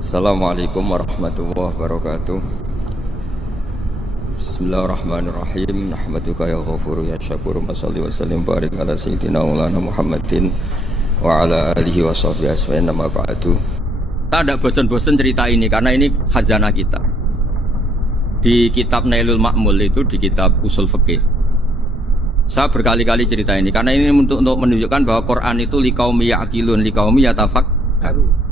Assalamualaikum warahmatullahi wabarakatuh. Bismillahirrahmanirrahim. Nahmaduka ya ghafuru ya syakuru. Mashalli wa sallim barik ala sayyidina maulana Muhammadin wa ala alihi wa sahbihi asma'in nama ba'du. Kita tidak bosan-bosan cerita ini karena ini khazanah kita. Di kitab Nailul Ma'mul itu, di kitab Usul Fiqih, saya berkali-kali cerita ini karena ini untuk menunjukkan bahwa Quran itu liqaumi ya'qilun, liqaumi yatafakkarun.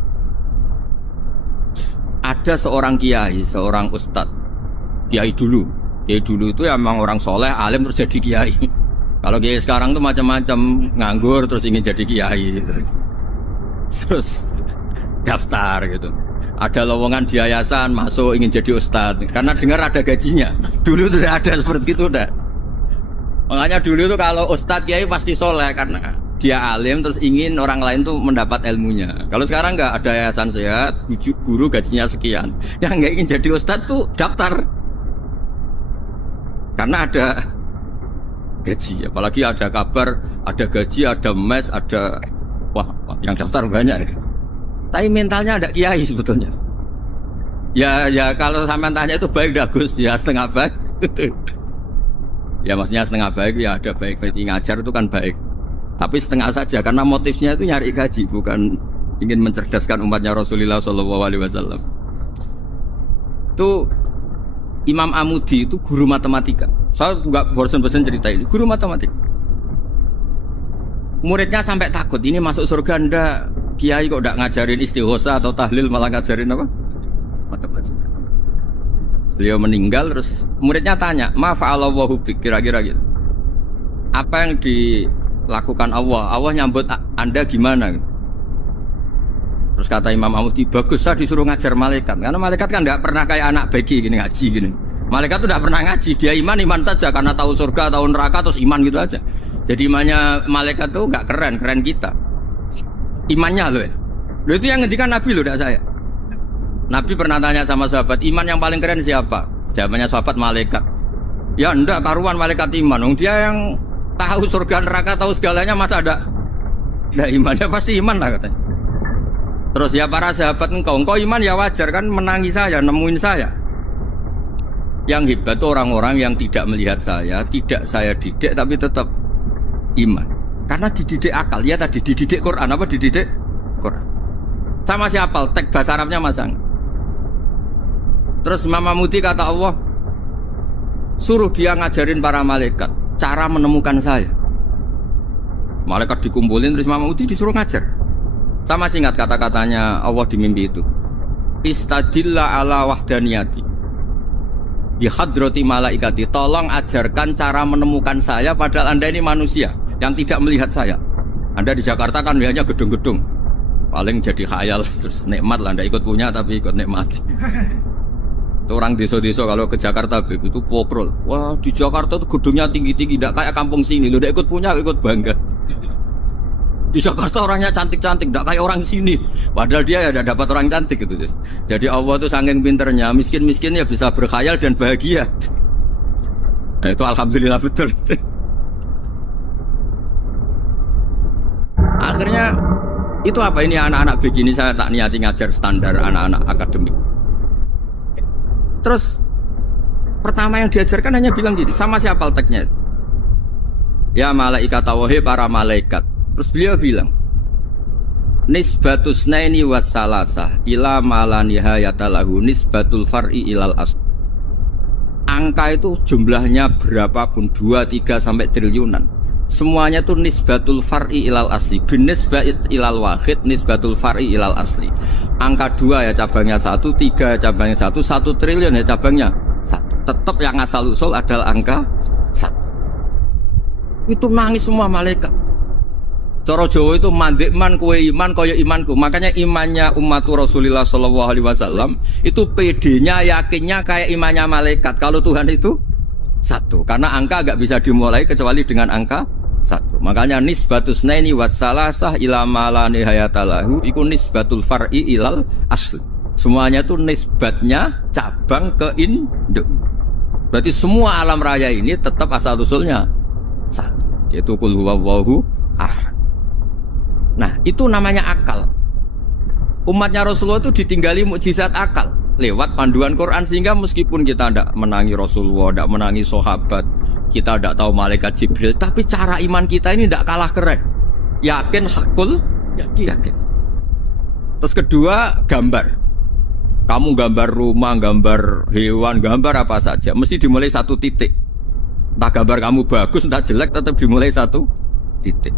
Ada seorang kiai, seorang ustadz, kiai dulu itu emang orang soleh, alim terus jadi kiai. Kalau kiai sekarang tuh macam-macam, nganggur terus ingin jadi kiai, terus daftar gitu. Ada lowongan di yayasan, masuk ingin jadi ustadz karena dengar ada gajinya. Dulu tuh ada seperti itu udah. Makanya dulu tuh kalau ustadz kiai pasti soleh karena dia alim terus ingin orang lain tuh mendapat ilmunya. Kalau sekarang nggak ada yayasan sehat, guru gajinya sekian. Yang nggak ingin jadi ustadz tuh daftar karena ada gaji. Apalagi ada kabar, ada gaji, ada mes, ada wah yang daftar banyak. Tapi mentalnya ada kiai sebetulnya. Ya kalau sampean tanya itu baik dah Gus, ya setengah baik. Ya maksudnya setengah baik ya ada baik ngajar itu kan baik. Tapi setengah saja karena motifnya itu nyari gaji, bukan ingin mencerdaskan umatnya Rasulullah SAW. Itu Imam Amudi itu guru matematika. Saya nggak bosan-bosan cerita ini. Guru matematika. Muridnya sampai takut ini masuk surga ndak. Kiai kok ndak ngajarin istighosa atau tahlil malah ngajarin apa? Matematika. Beliau meninggal terus muridnya tanya, "Ma fa'alallahu bik?" Kira-kira gitu. Apa yang dilakukan Allah? Allah nyambut Anda gimana? Terus kata Imam Amudi, bagus saya disuruh ngajar malaikat. Karena malaikat kan tidak pernah kayak anak bagi gini ngaji gini. Malaikat tuh tidak pernah ngaji, dia iman saja karena tahu surga, tahu neraka terus iman gitu aja. Jadi imannya malaikat tuh nggak keren kita. Imannya loh ya. Loh itu yang ngendikan Nabi loh, tidak saya. Nabi pernah tanya sama sahabat, iman yang paling keren siapa? Jawabannya sahabat malaikat. Ya enggak karuan malaikat iman. Dia yang tahu surga neraka, tahu segalanya, masa ada imannya? Pasti iman lah katanya. Terus ya para sahabat, engkau iman ya wajar kan menangi saya, nemuin saya. Yang hebat itu orang-orang yang tidak melihat saya, tidak saya didik tapi tetap iman. Karena dididik akal, ya tadi dididik Quran, apa dididik Quran. Saya masih hafal teks bahasa Arabnya masang. Terus Imam Amudi kata Allah, suruh dia ngajarin para malaikat cara menemukan saya. Malaikat dikumpulin terus Imam Amudi disuruh ngajar. Saya masih ingat kata-katanya Allah di mimpi itu. Istadilla ala wahdaniyati bihadrati malaikati. Tolong ajarkan cara menemukan saya padahal Anda ini manusia yang tidak melihat saya. Anda di Jakarta kan lihatnya gedung-gedung. Paling jadi khayal terus nikmat lah, Anda ikut punya tapi ikut nikmat. Itu orang desa-desa kalau ke Jakarta itu pokrol. Wah di Jakarta tuh gedungnya tinggi-tinggi, tidak kayak kampung sini. Lu udah ikut punya, ikut bangga. Di Jakarta orangnya cantik-cantik, tidak kayak orang sini. Padahal dia ya dapat orang cantik gitu. Jadi Allah tuh saking pinternya, miskin-miskin ya bisa berkhayal dan bahagia. Nah, itu alhamdulillah betul. Akhirnya itu apa ini anak-anak begini saya tak niati ngajar standar anak-anak akademik. Terus pertama yang diajarkan hanya bilang gini, sama siapa teksnya? Ya malaikat wahi para malaikat. Terus beliau bilang, nisbatus naini wassalasah ila malanihayata lahu nisbatul far'i ilal asl. Angka itu jumlahnya berapapun 2, 3 sampai triliunan. Semuanya itu nisbatul far'i ilal asli. Binisbat ilal wahid nisbatul far'i ilal asli. Angka 2 ya cabangnya 1, 3 ya cabangnya 1, 1 triliun ya cabangnya 1. Tetap yang asal usul adalah angka 1. Itu nangis semua malaikat. Cara Jawa itu mandekman kue iman kaya imanku. Makanya imannya umat Rasulullah SAW itu PD-nya, yakinnya kayak imannya malaikat. Kalau Tuhan itu 1. Karena angka agak bisa dimulai kecuali dengan angka 1. Makanya nisbatus naini wassalasah ila malani hayatalahu iku nisbatul far'i ilal asli. Semuanya itu nisbatnya cabang ke induk. Berarti semua alam raya ini tetap asal usulnya 1, yaitu qul huwallahu ahad. Nah itu namanya akal. Umatnya Rasulullah itu ditinggali mukjizat akal lewat panduan Quran, sehingga meskipun kita tidak menangi Rasulullah, tidak menangi sahabat, kita tidak tahu malaikat Jibril, tapi cara iman kita ini tidak kalah keren. Yakin, hakul, yakin. Terus kedua, gambar. Kamu gambar rumah, gambar hewan, gambar apa saja, mesti dimulai satu titik. Entah gambar kamu bagus, entah jelek, tetap dimulai satu titik.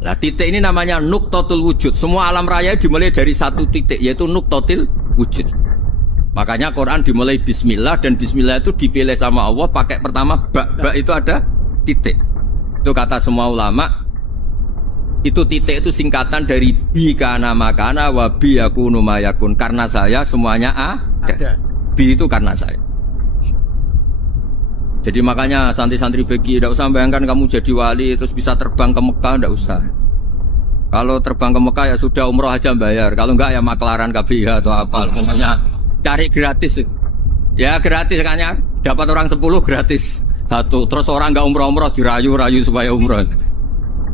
Nah, titik ini namanya nuqtatul wujud. Semua alam raya dimulai dari satu titik, yaitu nuqtatil wujud. Makanya Quran dimulai bismillah, dan bismillah itu dipilih sama Allah pakai pertama ba itu ada titik. Itu kata semua ulama. Itu titik itu singkatan dari bi kana makana wa bi yakunu mayakun. Karena saya semuanya ada. Bi itu karena saya. Jadi makanya santri-santri begi tidak usah bayangkan kamu jadi wali terus bisa terbang ke Mekah, tidak usah. Kalau terbang ke Mekah ya sudah umroh aja bayar. Kalau enggak ya maklaran KBH atau apa. Pokoknya cari gratis. Ya gratis kan ya. Dapat orang 10 gratis satu. Terus orang enggak umroh-umroh dirayu-rayu supaya umroh.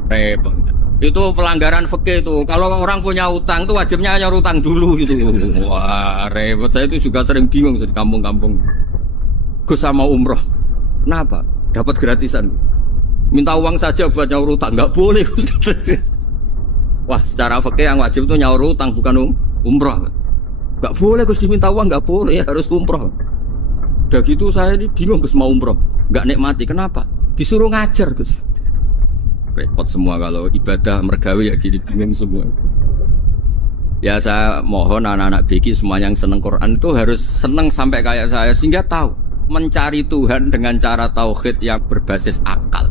Repot. Itu pelanggaran fikih itu. Kalau orang punya utang itu wajibnya nyaur utang dulu gitu. Wah repot. Saya itu juga sering bingung di kampung-kampung. Gus sama umroh. Kenapa? Dapat gratisan. Minta uang saja buat nyaur utang, nggak boleh. Wah, secara fikih yang wajib itu nyaur utang bukan umroh. Nggak boleh Gus diminta uang, nggak boleh, harus umroh. Udah gitu saya ini bingung Gus mau umroh, nggak nikmati. Kenapa? Disuruh ngajar Gus. Repot semua kalau ibadah mergawe ya jadi bingung semua. Ya saya mohon anak-anak BK semua yang seneng Quran itu harus seneng sampai kayak saya, sehingga tahu mencari Tuhan dengan cara tauhid yang berbasis akal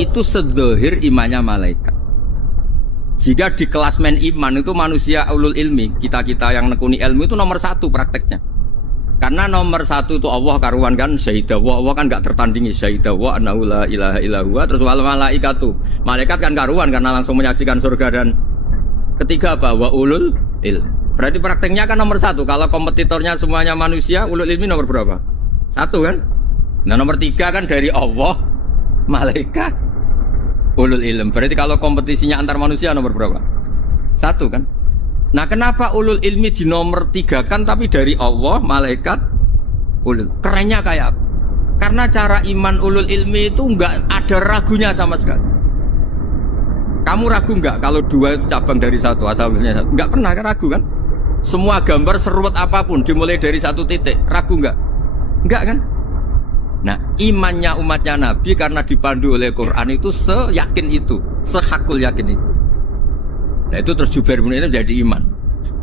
itu sedzahir imannya malaikat. Jika di klasmen iman itu manusia ulul ilmi, kita-kita yang nekuni ilmu itu nomor satu prakteknya. Karena nomor satu itu Allah karuan kan, syahidah Allah kan gak tertandingi, syahidah wa annahu la ilaha illa huwa. Terus wal malaikatu, malaikat kan karuan karena langsung menyaksikan surga. Dan ketiga apa? Wa ulul ilmi. Berarti prakteknya kan nomor satu. Kalau kompetitornya semuanya manusia, ulul ilmi nomor berapa? Satu kan? Nah nomor 3 kan dari Allah, malaikat, ulul ilm. Berarti kalau kompetisinya antar manusia nomor berapa? 1 kan? Nah kenapa ulul ilmi di nomor 3 kan tapi dari Allah, malaikat, ulul? Kerennya kayak apa? Karena cara iman ulul ilmi itu nggak ada ragunya sama sekali. Kamu ragu nggak kalau 2 itu cabang dari 1, asalnya 1? Nggak pernah kan ragu kan? Semua gambar seruat apapun dimulai dari 1 titik, ragu nggak? Enggak kan? Nah imannya umatnya Nabi karena dipandu oleh Quran itu seyakin itu, sehakul yakin itu. Nah itu terus Jubair bin itu jadi iman.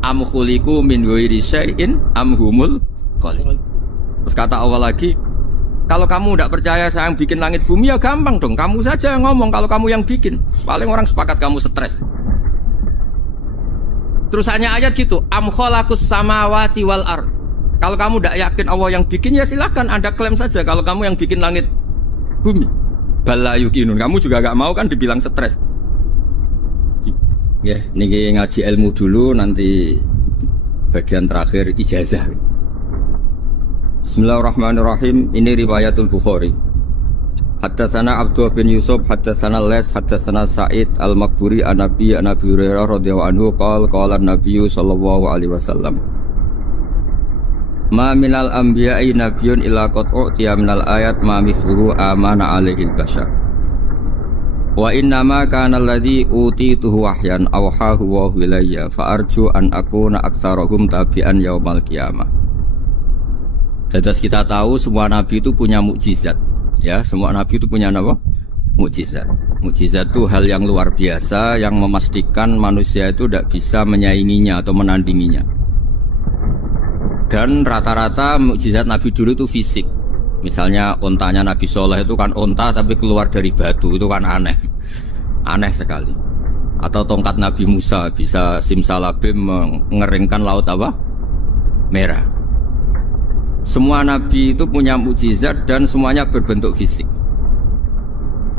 Am khuliqu min ghairi syai'in am humul khaliq. Terus kata Allah lagi, kalau kamu tidak percaya saya yang bikin langit bumi ya gampang dong, kamu saja yang ngomong kalau kamu yang bikin. Paling orang sepakat kamu stres. Terus hanya ayat gitu, am khalaqus samawati wal ardh. Kalau kamu tidak yakin Allah yang bikin ya silakan Anda klaim saja kalau kamu yang bikin langit bumi. Bala yukinun, kamu juga gak mau kan dibilang stres. Ya, ini ngaji ilmu dulu, nanti bagian terakhir ijazah. Bismillahirrahmanirrahim. Ini riwayatul Bukhari. Haddatsana Abdullah bin Yusuf, haddatsana Les, haddatsana Sa'id al-Maqburi an Nabi Hurairah radhiyallahu anhu qala an-nabiy sallallahu alaihi wasallam. Ma minal anbiya'i nabiyyun illa qad u'tiya minal ayat ma mithluhu amana alaihi al-bashar. Wa innama kana alladhi utituhu wahyan awhahu wa ilayya fa arju an akuna aktsarahum tabi'an yaumal qiyamah. Terus kita tahu semua nabi itu punya mukjizat. Ya, semua nabi itu punya apa? Mukjizat. Mukjizat itu hal yang luar biasa yang memastikan manusia itu tidak bisa menyainginya atau menandinginya. Dan rata-rata mukjizat Nabi dulu itu fisik. Misalnya ontanya Nabi Soleh itu kan onta tapi keluar dari batu, itu kan aneh. Aneh sekali. Atau tongkat Nabi Musa bisa simsalabim mengeringkan laut apa? Merah. Semua Nabi itu punya mukjizat dan semuanya berbentuk fisik.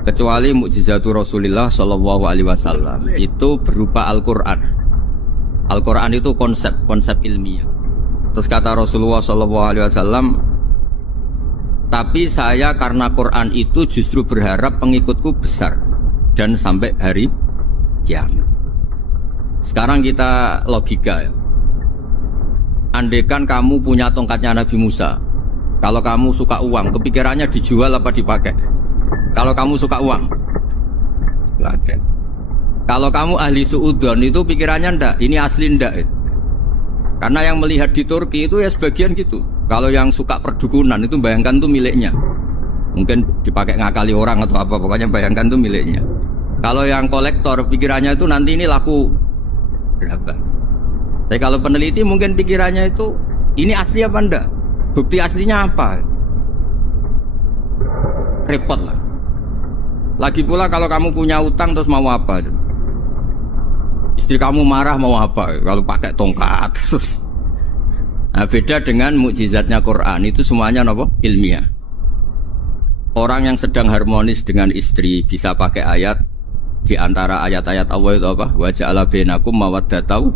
Kecuali mukjizatul Rasulullah Shallallahu Alaihi Wasallam itu berupa Al-Quran. Al-Quran itu konsep ilmiah. Terus kata Rasulullah SAW, tapi saya karena Quran itu justru berharap pengikutku besar dan sampai hari kiamat. Sekarang kita logika ya. Andaikan kamu punya tongkatnya Nabi Musa, kalau kamu suka uang, kepikirannya dijual apa dipakai? Kalau kamu suka uang, pakai. Kalau kamu ahli suudon itu pikirannya ndak, ini asli ndak. Karena yang melihat di Turki itu ya sebagian gitu. Kalau yang suka perdukunan itu bayangkan tuh miliknya. Mungkin dipakai ngakali orang atau apa, pokoknya bayangkan tuh miliknya. Kalau yang kolektor pikirannya itu nanti ini laku berapa. Tapi kalau peneliti mungkin pikirannya itu ini asli apa enggak? Bukti aslinya apa? Repot lah. Lagi pula kalau kamu punya utang terus mau apa? Istri kamu marah mau apa? Kalau pakai tongkat. Nah, beda dengan mukjizatnya Quran itu semuanya apa? Ilmiah. Orang yang sedang harmonis dengan istri bisa pakai ayat di antara ayat-ayat Allah itu apa? Wa ja'ala bainakum mawaddatan.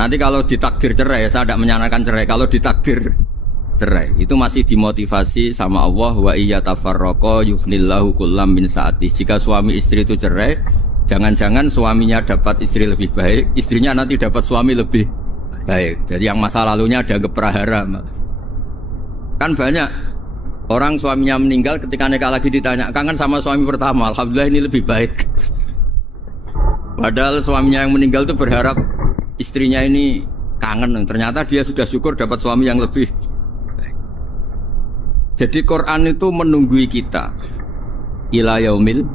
Nanti kalau ditakdir cerai, saya tidak menyarankan cerai. Kalau ditakdir cerai, itu masih dimotivasi sama Allah. Wa iya tafarraqa yufnillahu kullam min saati. Jika suami istri itu cerai, jangan-jangan suaminya dapat istri lebih baik, istrinya nanti dapat suami lebih baik. Jadi yang masa lalunya dianggap prahara. Kan banyak orang suaminya meninggal ketika nikah lagi ditanya, kangen sama suami pertama, alhamdulillah ini lebih baik. Padahal suaminya yang meninggal itu berharap istrinya ini kangen, ternyata dia sudah syukur dapat suami yang lebih baik. Jadi Quran itu menunggui kita ila yaumil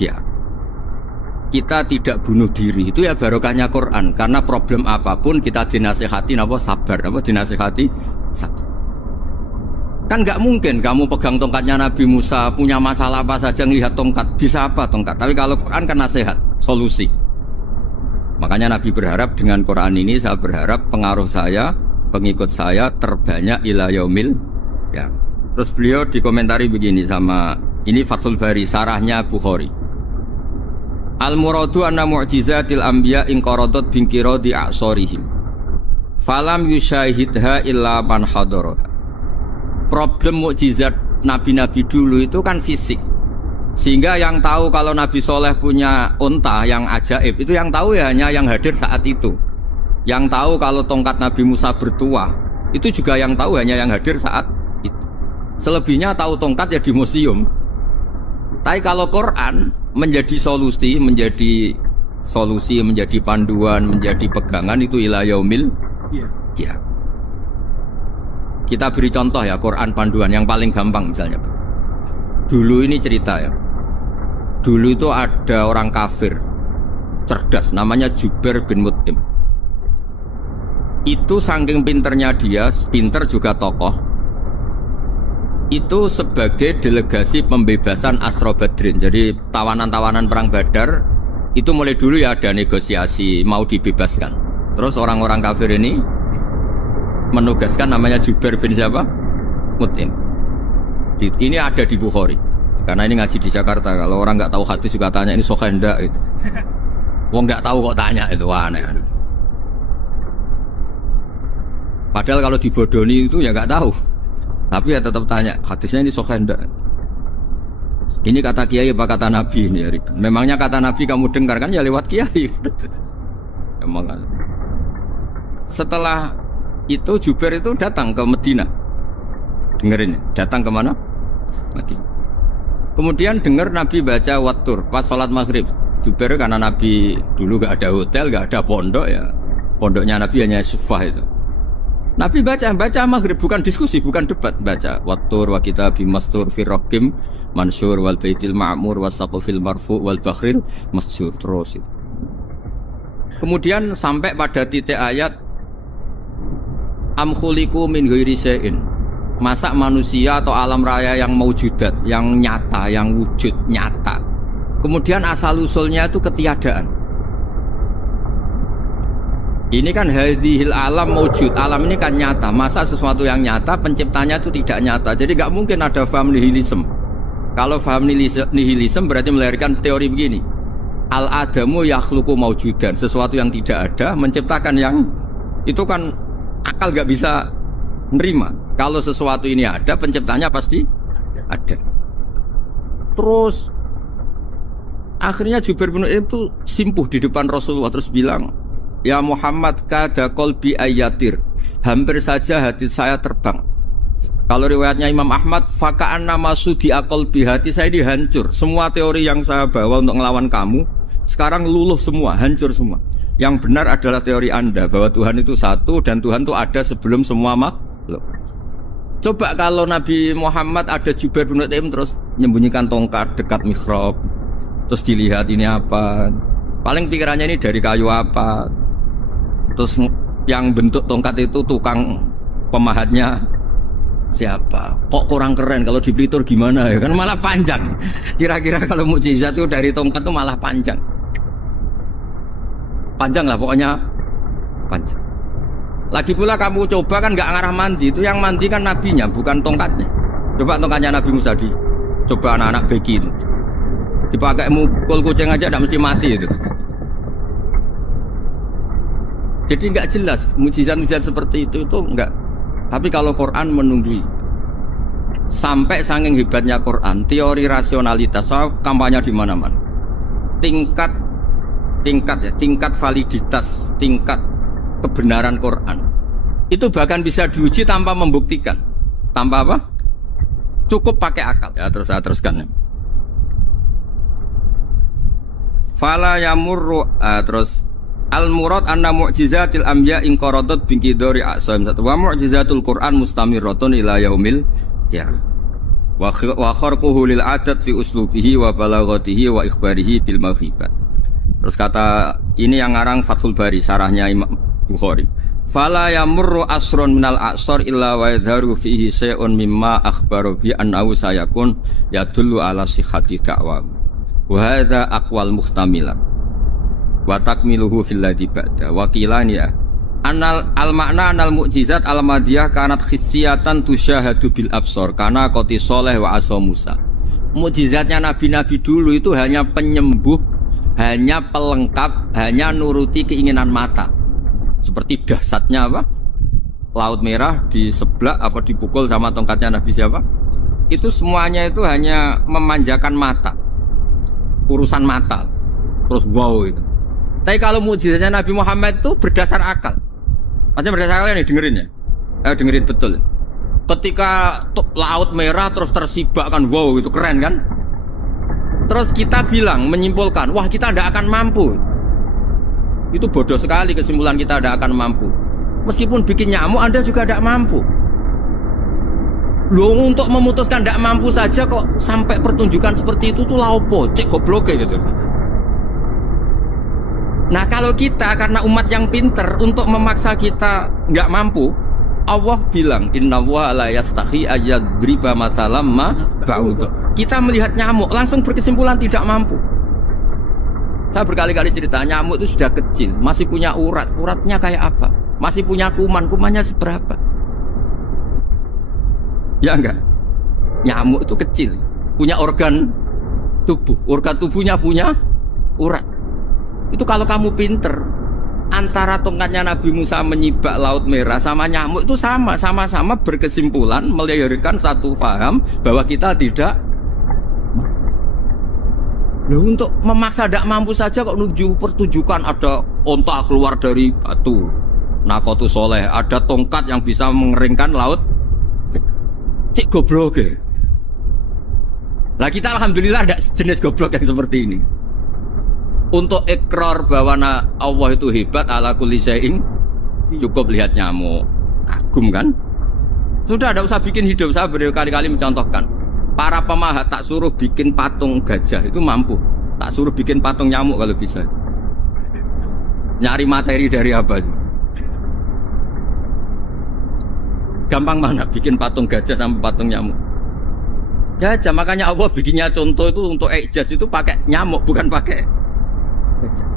qiyamah. Kita tidak bunuh diri, itu ya barokahnya Quran. Karena problem apapun kita dinasihati apa sabar, apa dinasihati sabar. Kan nggak mungkin kamu pegang tongkatnya Nabi Musa, punya masalah apa saja ngelihat tongkat, bisa apa tongkat. Tapi kalau Quran kan nasihat, solusi. Makanya Nabi berharap dengan Quran ini, saya berharap pengaruh saya, pengikut saya terbanyak ila yaumil ya. Terus beliau dikomentari begini sama ini Fathul Bari, sarahnya Bukhari. Al-muradu anna mu'jizatil anbiya inqaradat binkiradi a'sorihim falam yushahidha illa man hadaraha. Problem mukjizat nabi-nabi dulu itu kan fisik, sehingga yang tahu kalau Nabi Soleh punya unta yang ajaib itu yang tahu ya hanya yang hadir saat itu. Yang tahu kalau tongkat Nabi Musa bertuah itu juga yang tahu hanya yang hadir saat itu. Selebihnya tahu tongkat ya di museum. Tapi kalau Quran menjadi solusi, menjadi panduan, menjadi pegangan itu ila yaumil ya. Kita beri contoh ya, Quran panduan yang paling gampang misalnya. Dulu ini cerita ya. Dulu itu ada orang kafir cerdas namanya Jubair bin Mut'im. Itu saking pinternya dia, pinter juga tokoh. Itu sebagai delegasi pembebasan Asra Badrin. Jadi tawanan-tawanan perang Badar itu mulai dulu ya ada negosiasi mau dibebaskan. Terus orang-orang kafir ini menugaskan namanya Jubair bin siapa? Mut'im. Ini ada di Bukhari. Karena ini ngaji di Jakarta. Kalau orang nggak tahu hadis juga tanya ini sahih ndak itu. Wong nggak tahu kok tanya itu aneh. Padahal kalau dibodoni itu ya nggak tahu. Tapi ya tetap tanya hadisnya ini sahih ndak. Ini kata kiai apa kata nabi ini ya. Memangnya kata nabi kamu dengar kan ya lewat kiai. Emang. Setelah itu Jubair itu datang ke Medina. Dengerin, datang ke mana? Medina. Kemudian dengar Nabi baca Wattur pas sholat maghrib. Jubair karena Nabi dulu gak ada hotel, gak ada pondok ya. Pondoknya Nabi hanya sufah itu. Nabi baca maghrib, bukan diskusi, bukan debat. Baca Wattur wa kitabi mastur firrokim mansur wal baitil ma'mur wasaqufil marfu wal bakhril masjur. Terus itu. Kemudian sampai pada titik ayat am khuliqu min ghairi syai'in. Masa manusia atau alam raya yang maujudat, yang nyata, yang wujud nyata. Kemudian asal usulnya itu ketiadaan. Ini kan hadhil alam maujud, alam ini kan nyata. Masa sesuatu yang nyata penciptanya itu tidak nyata. Jadi nggak mungkin ada faham nihilisme. Kalau faham nihilisme berarti melahirkan teori begini. Al adamu yakhluqu maujudan, sesuatu yang tidak ada menciptakan yang itu kan akal gak bisa nerima. Kalau sesuatu ini ada, penciptanya pasti ada. Terus Akhirnya Jubair bin Mut'im itu simpuh di depan Rasulullah terus bilang, "Ya Muhammad, kada qalbi ayatir." Hampir saja hati saya terbang. Kalau riwayatnya Imam Ahmad, faka'an nama sudi qalbi, hati saya dihancur. Semua teori yang saya bawa untuk ngelawan kamu sekarang luluh semua, hancur semua. Yang benar adalah teori Anda bahwa Tuhan itu satu dan Tuhan itu ada sebelum semua makhluk. Coba kalau Nabi Muhammad ada Jubair bin Mut'im terus menyembunyikan tongkat dekat mihrab. Terus dilihat ini apa, paling pikirannya ini dari kayu apa. Terus yang bentuk tongkat itu tukang pemahatnya siapa? Kok kurang keren, kalau di Blitur gimana ya? Kan malah panjang. Kira-kira kalau mukjizat itu dari tongkat itu malah panjang. Panjang lah pokoknya, panjang. Lagi pula kamu coba kan nggak ngarah mandi, itu yang mandi kan nabinya bukan tongkatnya. Coba tongkatnya Nabi Musa coba anak-anak beki itu dipakai mukul kucing aja tidak mesti mati itu. Jadi nggak jelas mukjizat-mukjizat seperti itu enggak. Tapi kalau Quran menunggui sampai saking hebatnya Quran, teori rasionalitas kampanye di mana-mana. Tingkat validitas, tingkat kebenaran Quran itu bahkan bisa diuji tanpa membuktikan. Tanpa apa? Cukup pakai akal. Ya, terus saya teruskan. Fala yamurru terus al-murad anna mu'jizatil anbiya in qaradat bi qidari a'sam satu wa mu'jizatul Qur'an mustamirratun ila yaumil qiyamah wa kharquhu lil adat fi uslubihi wa balaghatihi wa ikhbarihi bil maghibat. Terus kata ini yang ngarang Fathul Bari sarahnya Imam Bukhari. Fala yamurru asrun minal a'sar illa wa yadharu fihi syai'un mimma akhbaru bi annahu sayakun yadullu ala sihhati da'wa. Wa hadza aqwal muhtamilah. Wa takmiluhu fil ladzi ba'da. Wa qilani ya. Al makna anal mu'jizat al madiyah kanat khissiyatan tusyahadu bil absar kana qati sholeh wa asa Musa. Mukjizatnya nabi-nabi dulu itu hanya penyembuh, hanya pelengkap, hanya nuruti keinginan mata. Seperti dahsyatnya apa? Laut Merah di sebelah apa dipukul sama tongkatnya Nabi siapa? Itu semuanya itu hanya memanjakan mata. Urusan mata. Terus wow itu. Tapi kalau mukjizatnya Nabi Muhammad itu berdasar akal. Maksudnya berdasar akal nih dengerin ya. Dengerin betul. Ketika Laut Merah terus tersibak kan wow itu keren kan? Terus kita bilang menyimpulkan, wah kita tidak akan mampu. Itu bodoh sekali kesimpulan kita tidak akan mampu. Meskipun bikin nyamuk Anda juga tidak mampu. Loh untuk memutuskan tidak mampu saja kok sampai pertunjukan seperti itu tuh laopo, cek goblok gitu. Nah kalau kita karena umat yang pinter untuk memaksa kita nggak mampu, Allah bilang Inna wa la yastahi ayadriba mathalam ma ba'ud. Kita melihat nyamuk langsung berkesimpulan tidak mampu. Saya berkali-kali cerita nyamuk itu sudah kecil, masih punya urat, uratnya kayak apa? Masih punya kuman, kumannya seberapa? Ya enggak? Nyamuk itu kecil, punya organ tubuhnya punya urat. Itu kalau kamu pinter, antara tongkatnya Nabi Musa menyibak Laut Merah sama nyamuk itu sama-sama berkesimpulan melahirkan satu paham bahwa kita tidak. Loh, untuk memaksa tidak mampu saja kok menuju pertunjukan ada onta keluar dari batu Nakotu Soleh, ada tongkat yang bisa mengeringkan laut. Cik goblok ya. Lah kita alhamdulillah ada jenis goblok yang seperti ini. Untuk ikrar bahwa Allah itu hebat ala kulli syai'in, cukup lihat nyamuk, kagum kan? Sudah ada usah bikin hidup. Saya berkali-kali mencontohkan. Para pemahat tak suruh bikin patung gajah itu mampu, tak suruh bikin patung nyamuk kalau bisa. Nyari materi dari apa? Gampang mana bikin patung gajah sama patung nyamuk? Gajah, makanya Allah bikinnya contoh itu untuk ijaz itu pakai nyamuk bukan pakai gajah.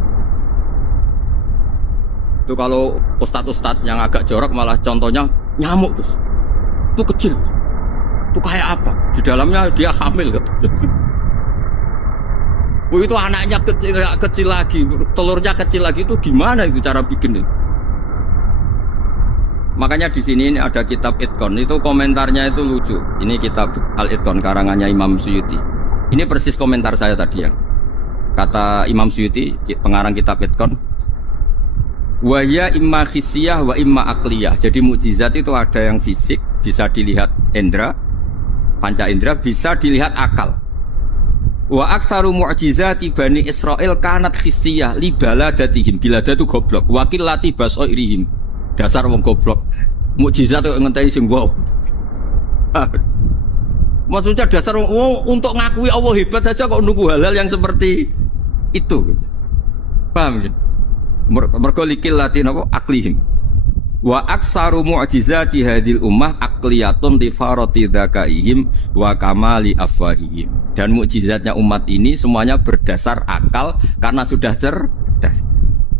Itu kalau ustadz-ustadz yang agak jorok malah contohnya nyamuk terus. Itu kecil. Itu kayak apa? Di dalamnya dia hamil gitu. Itu anaknya kecil lagi, telurnya kecil lagi, itu gimana itu cara bikin itu? Makanya di sini ini ada kitab Itqan, itu komentarnya itu lucu. Ini kitab Al-Itqan karangannya Imam Suyuti. Ini persis komentar saya tadi yang Kata Imam Suyuti, pengarang kitab Itqan, wa ya imma khissiyah wa imma aqliyah. Jadi mukjizat itu ada yang fisik, bisa dilihat indra, panca indra, bisa dilihat akal. Wa aktsaru mu'jizati Bani Israil kanat khissiyah li baladatihim. Bilada itu goblok, wakil lati basairihim. Dasar wong goblok. Mukjizat itu ngenteni sing wow. Maksudnya dasar untuk ngakui Allah hebat saja kok nunggu hal-hal yang seperti itu gitu. Paham kan? Mergo likil latin apa aklihim. Wa aksaru mu'jizati hadil ummah akliyatun li farati dzakaihim wa kamali afwahihim. Dan mukjizatnya umat ini semuanya berdasar akal karena sudah cerdas.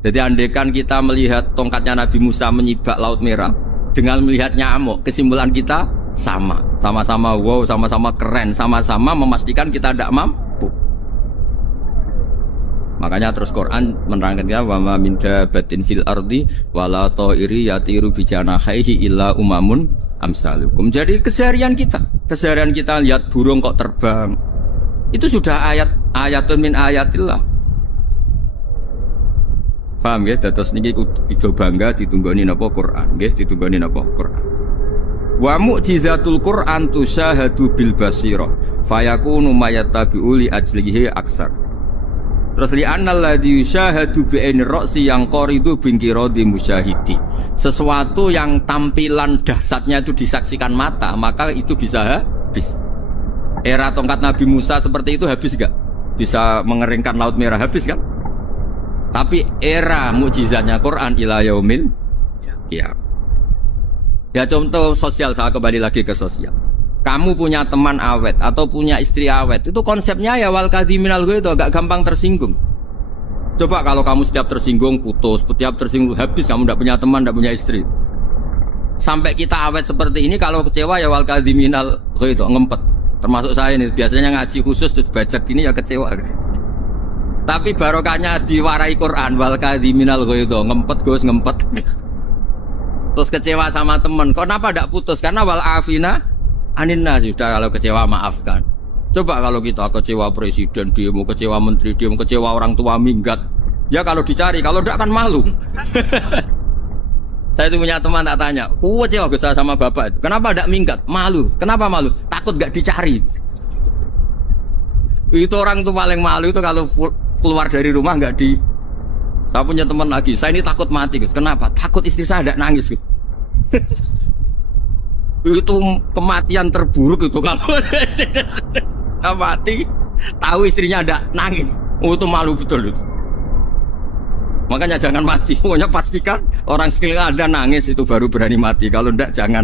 Jadi andekan kita melihat tongkatnya Nabi Musa menyibak Laut Merah dengan melihat nyamuk, kesimpulan kita sama-sama wow, sama-sama keren, sama-sama memastikan kita tidak mampu. Makanya terus Quran menerangkan ya wa ma min dabatin fil ardi wala ta'iri yatiru bi janahihi illa umamun amsalukum. Jadi keseharian kita lihat burung kok terbang. Itu sudah ayatun min ayatillah. Paham ya? Dados niki itu bangga ditunggoni napa Quran, nggih ditunggoni napa Quran. Wa mu'jizatul Quran tusyahadu bil basirah fayakunu mayattabi'u li ajlihi aksar. Terus li annal ladzi yusyahadu bi aini ra'si yang qaridu bingkiradi musyahidi. Sesuatu yang tampilan dahsyatnya itu disaksikan mata, maka itu bisa habis. Era tongkat Nabi Musa seperti itu habis enggak? Bisa mengeringkan Laut Merah, habis kan? Tapi era mukjizatnya Quran ila yaumil qiyamah. Ya contoh sosial, saya kembali lagi ke sosial. Kamu punya teman awet atau punya istri awet, itu konsepnya ya wal kadhiminal ghaidh, agak gampang tersinggung. Coba kalau kamu setiap tersinggung putus, setiap tersinggung habis, kamu tidak punya teman, tidak punya istri. Sampai kita awet seperti ini, kalau kecewa ya wal kadhiminal ghaidh, ngempet. Termasuk saya ini, biasanya ngaji khusus terus baca gini ya kecewa. Tapi barokahnya diwarai Quran wal kadhiminal ghaidh, ngempet Gus, ngempet. Terus kecewa sama teman, kenapa tidak putus? Karena wal afina aninna, sudah kalau kecewa maafkan. Coba kalau kita kecewa presiden demo, kecewa menteri demo, kecewa orang tua minggat, ya kalau dicari, kalau tidak kan malu. Saya itu punya teman tak tanya, kecewa Gus sama bapak itu, kenapa tidak minggat? Malu. Kenapa malu? Takut gak dicari. Itu orang tuh paling malu itu kalau keluar dari rumah nggak di. Saya punya teman lagi, saya ini takut mati Gus. Kenapa? Takut istri saya tidak nangis Gus. Itu kematian terburuk itu kalau mati tahu istrinya ada nangis. Oh, itu malu betul itu. Makanya jangan mati. Pokoknya pastikan orang sekeliling ada nangis itu baru berani mati. Kalau enggak jangan.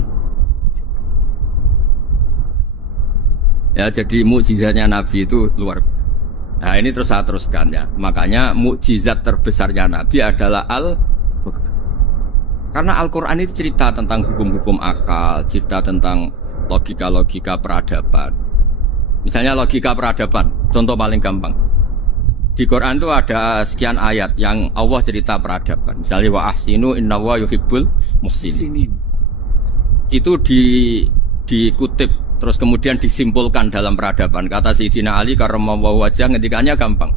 Ya jadi mukjizatnya Nabi itu luar biasa. Nah ini terus saya teruskan ya. Makanya mukjizat terbesarnya Nabi adalah Al-Quran. Karena Al-Quran itu cerita tentang hukum-hukum akal, cerita tentang logika-logika peradaban. Misalnya logika peradaban, contoh paling gampang. Di Quran itu ada sekian ayat yang Allah cerita peradaban. Misalnya wa ahsinu innallaha yuhibbul muhsinin. Itu dikutip terus kemudian disimpulkan dalam peradaban. Kata Sayyidina Ali karramallahu wajhah ngendikannya gampang.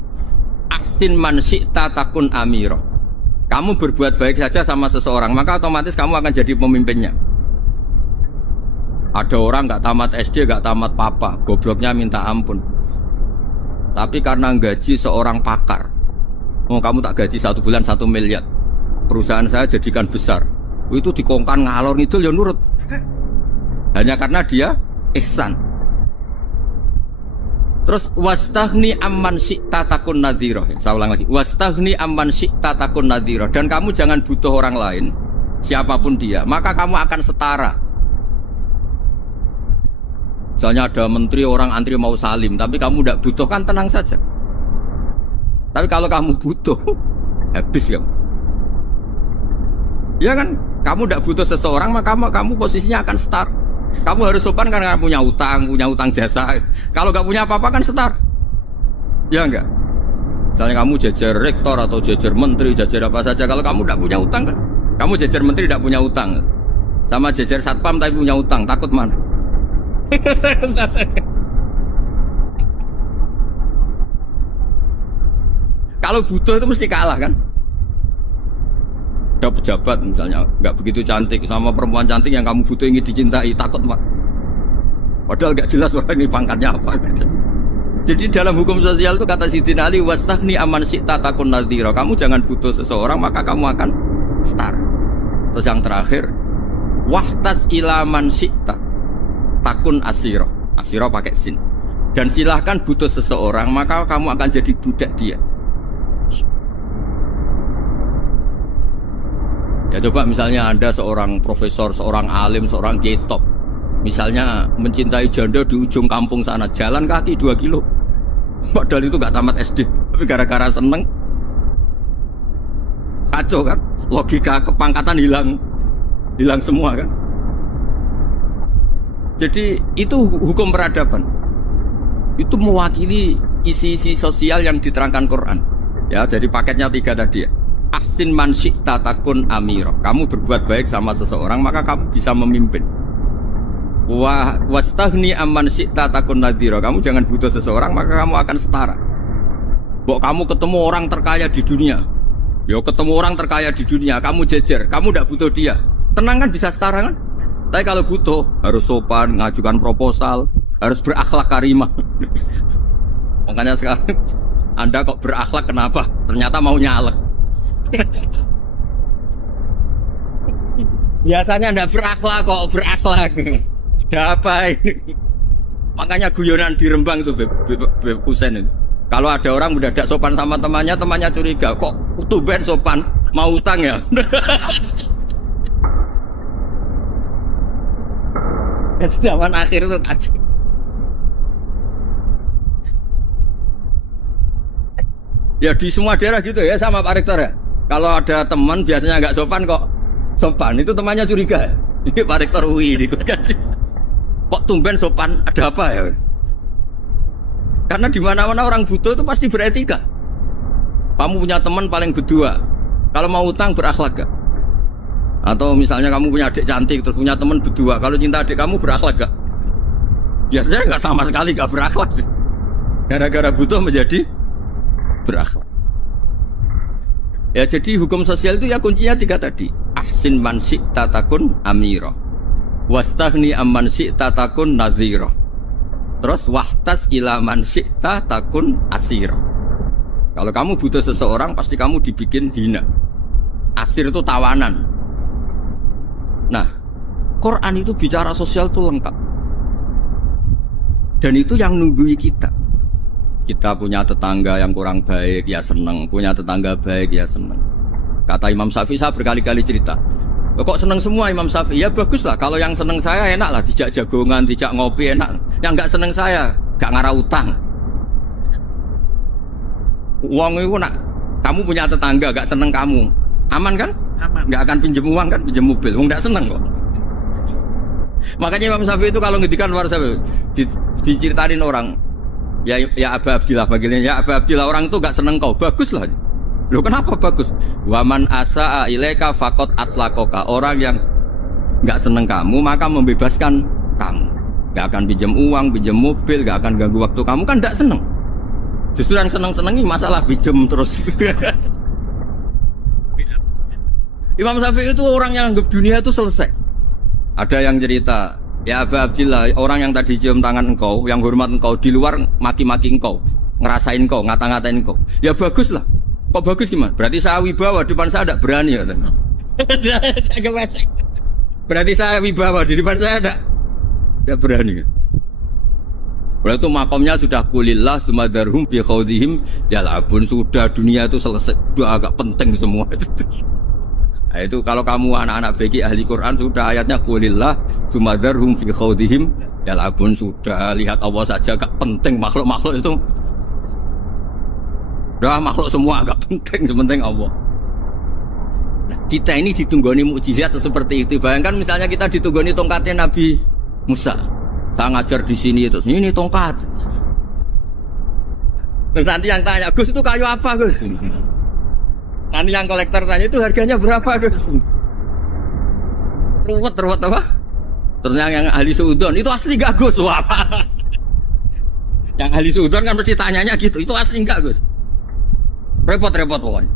Ahsin man syi'ta takun amira. Kamu berbuat baik saja sama seseorang, maka otomatis kamu akan jadi pemimpinnya. Ada orang nggak tamat SD, nggak tamat papa, gobloknya minta ampun. Tapi karena gaji seorang pakar, oh kamu tak gaji 1 bulan 1 miliar, perusahaan saya jadikan besar. Itu dikongkan ngalor ngidul ya nurut. Hanya karena dia ihsan. Terus wastaghni amman syi'ta takun nadhira. Saya ulang lagi. Wastaghni amman syi'ta takun nadhira. Dan kamu jangan butuh orang lain, siapapun dia, maka kamu akan setara. Misalnya ada menteri orang antri mau salim, tapi kamu tidak butuh, kan tenang saja. Tapi kalau kamu butuh, habis kamu. Ya kan? Kamu tidak butuh seseorang, maka kamu posisinya akan setara. Kamu harus sopan karena punya utang jasa. Kalau nggak punya apa-apa kan setar. Ya enggak? Misalnya kamu jajar rektor atau jajar menteri, jajar apa saja. Kalau kamu tidak punya utang kan? Kamu jajar menteri tidak punya utang. Sama jajar satpam tapi punya utang, takut mana? Kalau butuh itu mesti kalah kan? Ada pejabat misalnya nggak begitu cantik sama perempuan cantik yang kamu butuh ingin dicintai, takut mak. Padahal nggak jelas orang ini pangkatnya apa. Jadi dalam hukum sosial itu kata Sidin Ali, wastahni aman syi'ta takun nadhira. Kamu jangan butuh seseorang maka kamu akan setara. Terus yang terakhir, wahtas ilaman syi'ta takun asiro. Asiro pakai sin. Dan silahkan butuh seseorang maka kamu akan jadi budak dia. Ya coba misalnya Anda seorang profesor, seorang alim, seorang kiai top. Misalnya mencintai janda di ujung kampung sana, jalan kaki 2 kilo. Padahal itu gak tamat SD, tapi gara-gara seneng kacau kan, logika kepangkatan hilang semua kan. Jadi itu hukum peradaban. Itu mewakili isi-isi sosial yang diterangkan Quran. Ya, jadi paketnya 3 tadi ya. Ahsin man syi'ta takun amiro. Kamu berbuat baik sama seseorang maka kamu bisa memimpin. Wastahni amman syi'ta takun nadhira. Kamu jangan butuh seseorang maka kamu akan setara. Kok kamu ketemu orang terkaya di dunia, ya ketemu orang terkaya di dunia, kamu jejer, kamu tidak butuh dia, tenang kan, bisa setara kan? Tapi kalau butuh harus sopan, ngajukan proposal, harus berakhlak karimah. Makanya sekarang Anda kok berakhlak kenapa? Ternyata mau nyalek. Biasanya Anda berakhlak kok berakhlak. Ada apa ini? Makanya guyonan di Rembang itu Beb Husein itu. Kalau ada orang mendadak sopan sama temannya, temannya curiga, kok tumben sopan, mau utang ya? Zaman akhir itu kacau. Ya di semua daerah gitu ya sama Pak Rektor ya. Kalau ada teman biasanya nggak sopan kok sopan, itu temannya curiga. Ini Pak Rektor UI ikut kasih. Kok tumben sopan, ada apa ya? Karena di mana-mana orang butuh itu pasti beretika. Kamu punya teman paling berdua, kalau mau utang berakhlak gak? Atau misalnya kamu punya adik cantik terus punya teman berdua, kalau cinta adik kamu berakhlak gak? Biasanya nggak sama sekali gak berakhlak. Gara-gara butuh menjadi berakhlak. Ya jadi hukum sosial itu ya kuncinya 3 tadi. Ahsin man syi'ta takun amira. Wastahni amman syi'ta takun nadhira. Terus wahtas ila man syi'ta takun asira. Kalau kamu butuh seseorang pasti kamu dibikin hina. Asir itu tawanan. Nah, Quran itu bicara sosial itu lengkap. Dan itu yang nunggui kita. Kita punya tetangga yang kurang baik, ya seneng. Punya tetangga baik, ya seneng. Kata Imam Syafi'i, saya berkali-kali cerita, kok seneng semua Imam Syafi'i? Ya bagus lah, kalau yang seneng saya enak lah, dijak jagongan, dijak ngopi enak. Yang nggak seneng saya, gak ngarah utang. Uang itu nak, kamu punya tetangga gak seneng kamu, aman kan? Aman. Gak akan pinjem uang kan, pinjem mobil, uang gak seneng kok. Makanya Imam Syafi'i itu kalau ngedikan luar Syafi'i, diceritain orang, ya Aba Abdillah bagiannya, ya Aba Abdillah orang itu gak seneng kau, bagus lah. Loh kenapa bagus? Waman asa'a ilaika faqad atlaqaka. Orang yang nggak seneng kamu maka membebaskan kamu. Nggak akan pinjam uang, pinjam mobil, nggak akan ganggu waktu kamu, kan nggak seneng. Justru yang seneng-senengi masalah pinjam terus. Imam Syafi'i itu orang yang anggap dunia itu selesai. Ada yang cerita, ya Aba Abdillah, orang yang tadi cium tangan engkau, yang hormat engkau, di luar maki-maki engkau, ngerasain engkau, ngata-ngatain engkau. Ya bagus lah. Kok bagus gimana? Berarti saya wibawa, depan saya tidak berani ya. Berarti saya wibawa, di depan saya tidak berani. Berarti itu makomnya sudah kulillah sumadarhum fi khawdihim yal'abun. Sudah dunia itu selesai, sudah agak penting semua. Nah, itu kalau kamu anak-anak bagi ahli Quran sudah ayatnya kulillah sumadarhum fi khawdihim yal'abun. Sudah lihat Allah saja agak penting, makhluk-makhluk itu. Dah makhluk semua agak penting, sepenting Allah. Nah, kita ini ditunggoni mukjizat seperti itu. Bayangkan misalnya kita ditunggoni tongkatnya Nabi Musa. Saya ngajar di sini terus ini tongkat. Terus nanti yang tanya, Gus itu kayu apa Gus? Nanti yang kolektor tanya itu harganya berapa Gus? Ruwet apa? Terus yang ahli suudon itu asli gak Gus? Wah. Yang ahli suudon kan mesti tanyanya gitu, itu asli enggak Gus? Repot-repot pokoknya.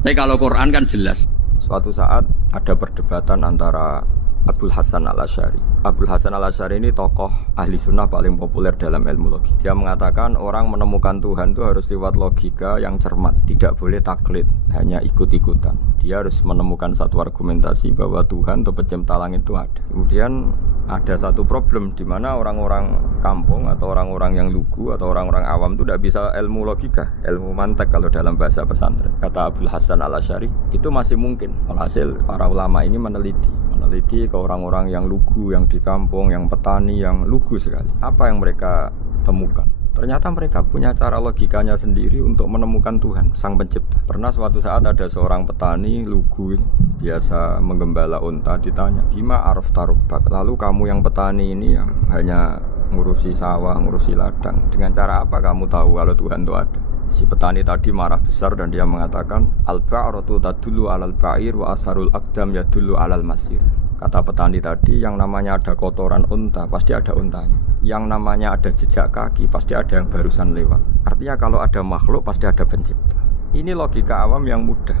Tapi kalau Quran kan jelas. Suatu saat ada perdebatan antara Abul Hasan Al-Asy'ari. Abul Hasan Al-Asy'ari ini tokoh ahli sunnah paling populer dalam ilmu logika. Dia mengatakan orang menemukan Tuhan itu harus lewat logika yang cermat, tidak boleh taklid, hanya ikut-ikutan. Dia harus menemukan satu argumentasi bahwa Tuhan atau pencipta langit itu ada. Kemudian ada satu problem di mana orang-orang kampung atau orang-orang yang lugu atau orang-orang awam itu tidak bisa ilmu logika, ilmu mantek kalau dalam bahasa pesantren. Kata Abul Hasan Al-Asy'ari, itu masih mungkin. Alhasil para ulama ini meneliti ke orang-orang yang lugu, yang di kampung, yang petani, yang lugu sekali. Apa yang mereka temukan? Ternyata mereka punya cara logikanya sendiri untuk menemukan Tuhan, Sang Pencipta. Pernah suatu saat ada seorang petani lugu, biasa menggembala unta, ditanya, "Bima araf tarubbak?" Lalu kamu yang petani ini yang hanya ngurusi sawah, ngurusi ladang, dengan cara apa kamu tahu kalau Tuhan itu ada? Si petani tadi marah besar dan dia mengatakan, "Al-ba'ratu tadullu 'alal ba'ir wa asharul aqdam yadullu 'alal masir." Kata petani tadi, yang namanya ada kotoran unta pasti ada untanya. Yang namanya ada jejak kaki pasti ada yang barusan lewat. Artinya kalau ada makhluk pasti ada pencipta. Ini logika awam yang mudah.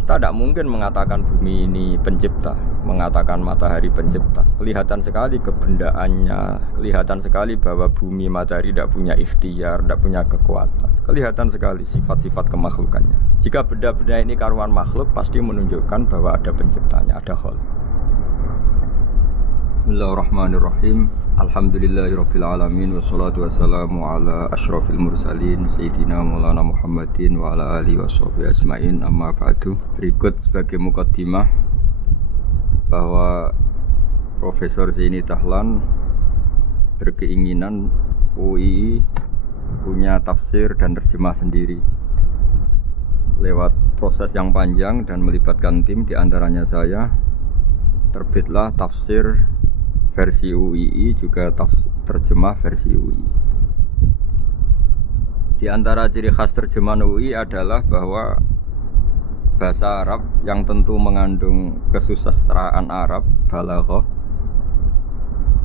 Kita tidak mungkin mengatakan bumi ini pencipta, mengatakan matahari pencipta. Kelihatan sekali kebendaannya, kelihatan sekali bahwa bumi matahari tidak punya ikhtiar, tidak punya kekuatan. Kelihatan sekali sifat-sifat kemakhlukannya. Jika benda-benda ini karuan makhluk, pasti menunjukkan bahwa ada penciptanya, ada khaliq. Bismillahirrahmanirrahim. Alhamdulillahirabbil alamin wassalatu wassalamu ala asyrafil mursalin sayyidina Maulana Muhammadin wa ala alihi washabihi ajmain. Amma ba'du. Berikut sebagai muqaddimah bahwa Profesor Zaini Tahlan berkeinginan UI punya tafsir dan terjemah sendiri. Lewat proses yang panjang dan melibatkan tim, diantaranya saya, terbitlah tafsir versi UII juga terjemah versi UII. Di antara ciri khas terjemahan UI adalah bahwa bahasa Arab yang tentu mengandung kesusastraan Arab, balaghah,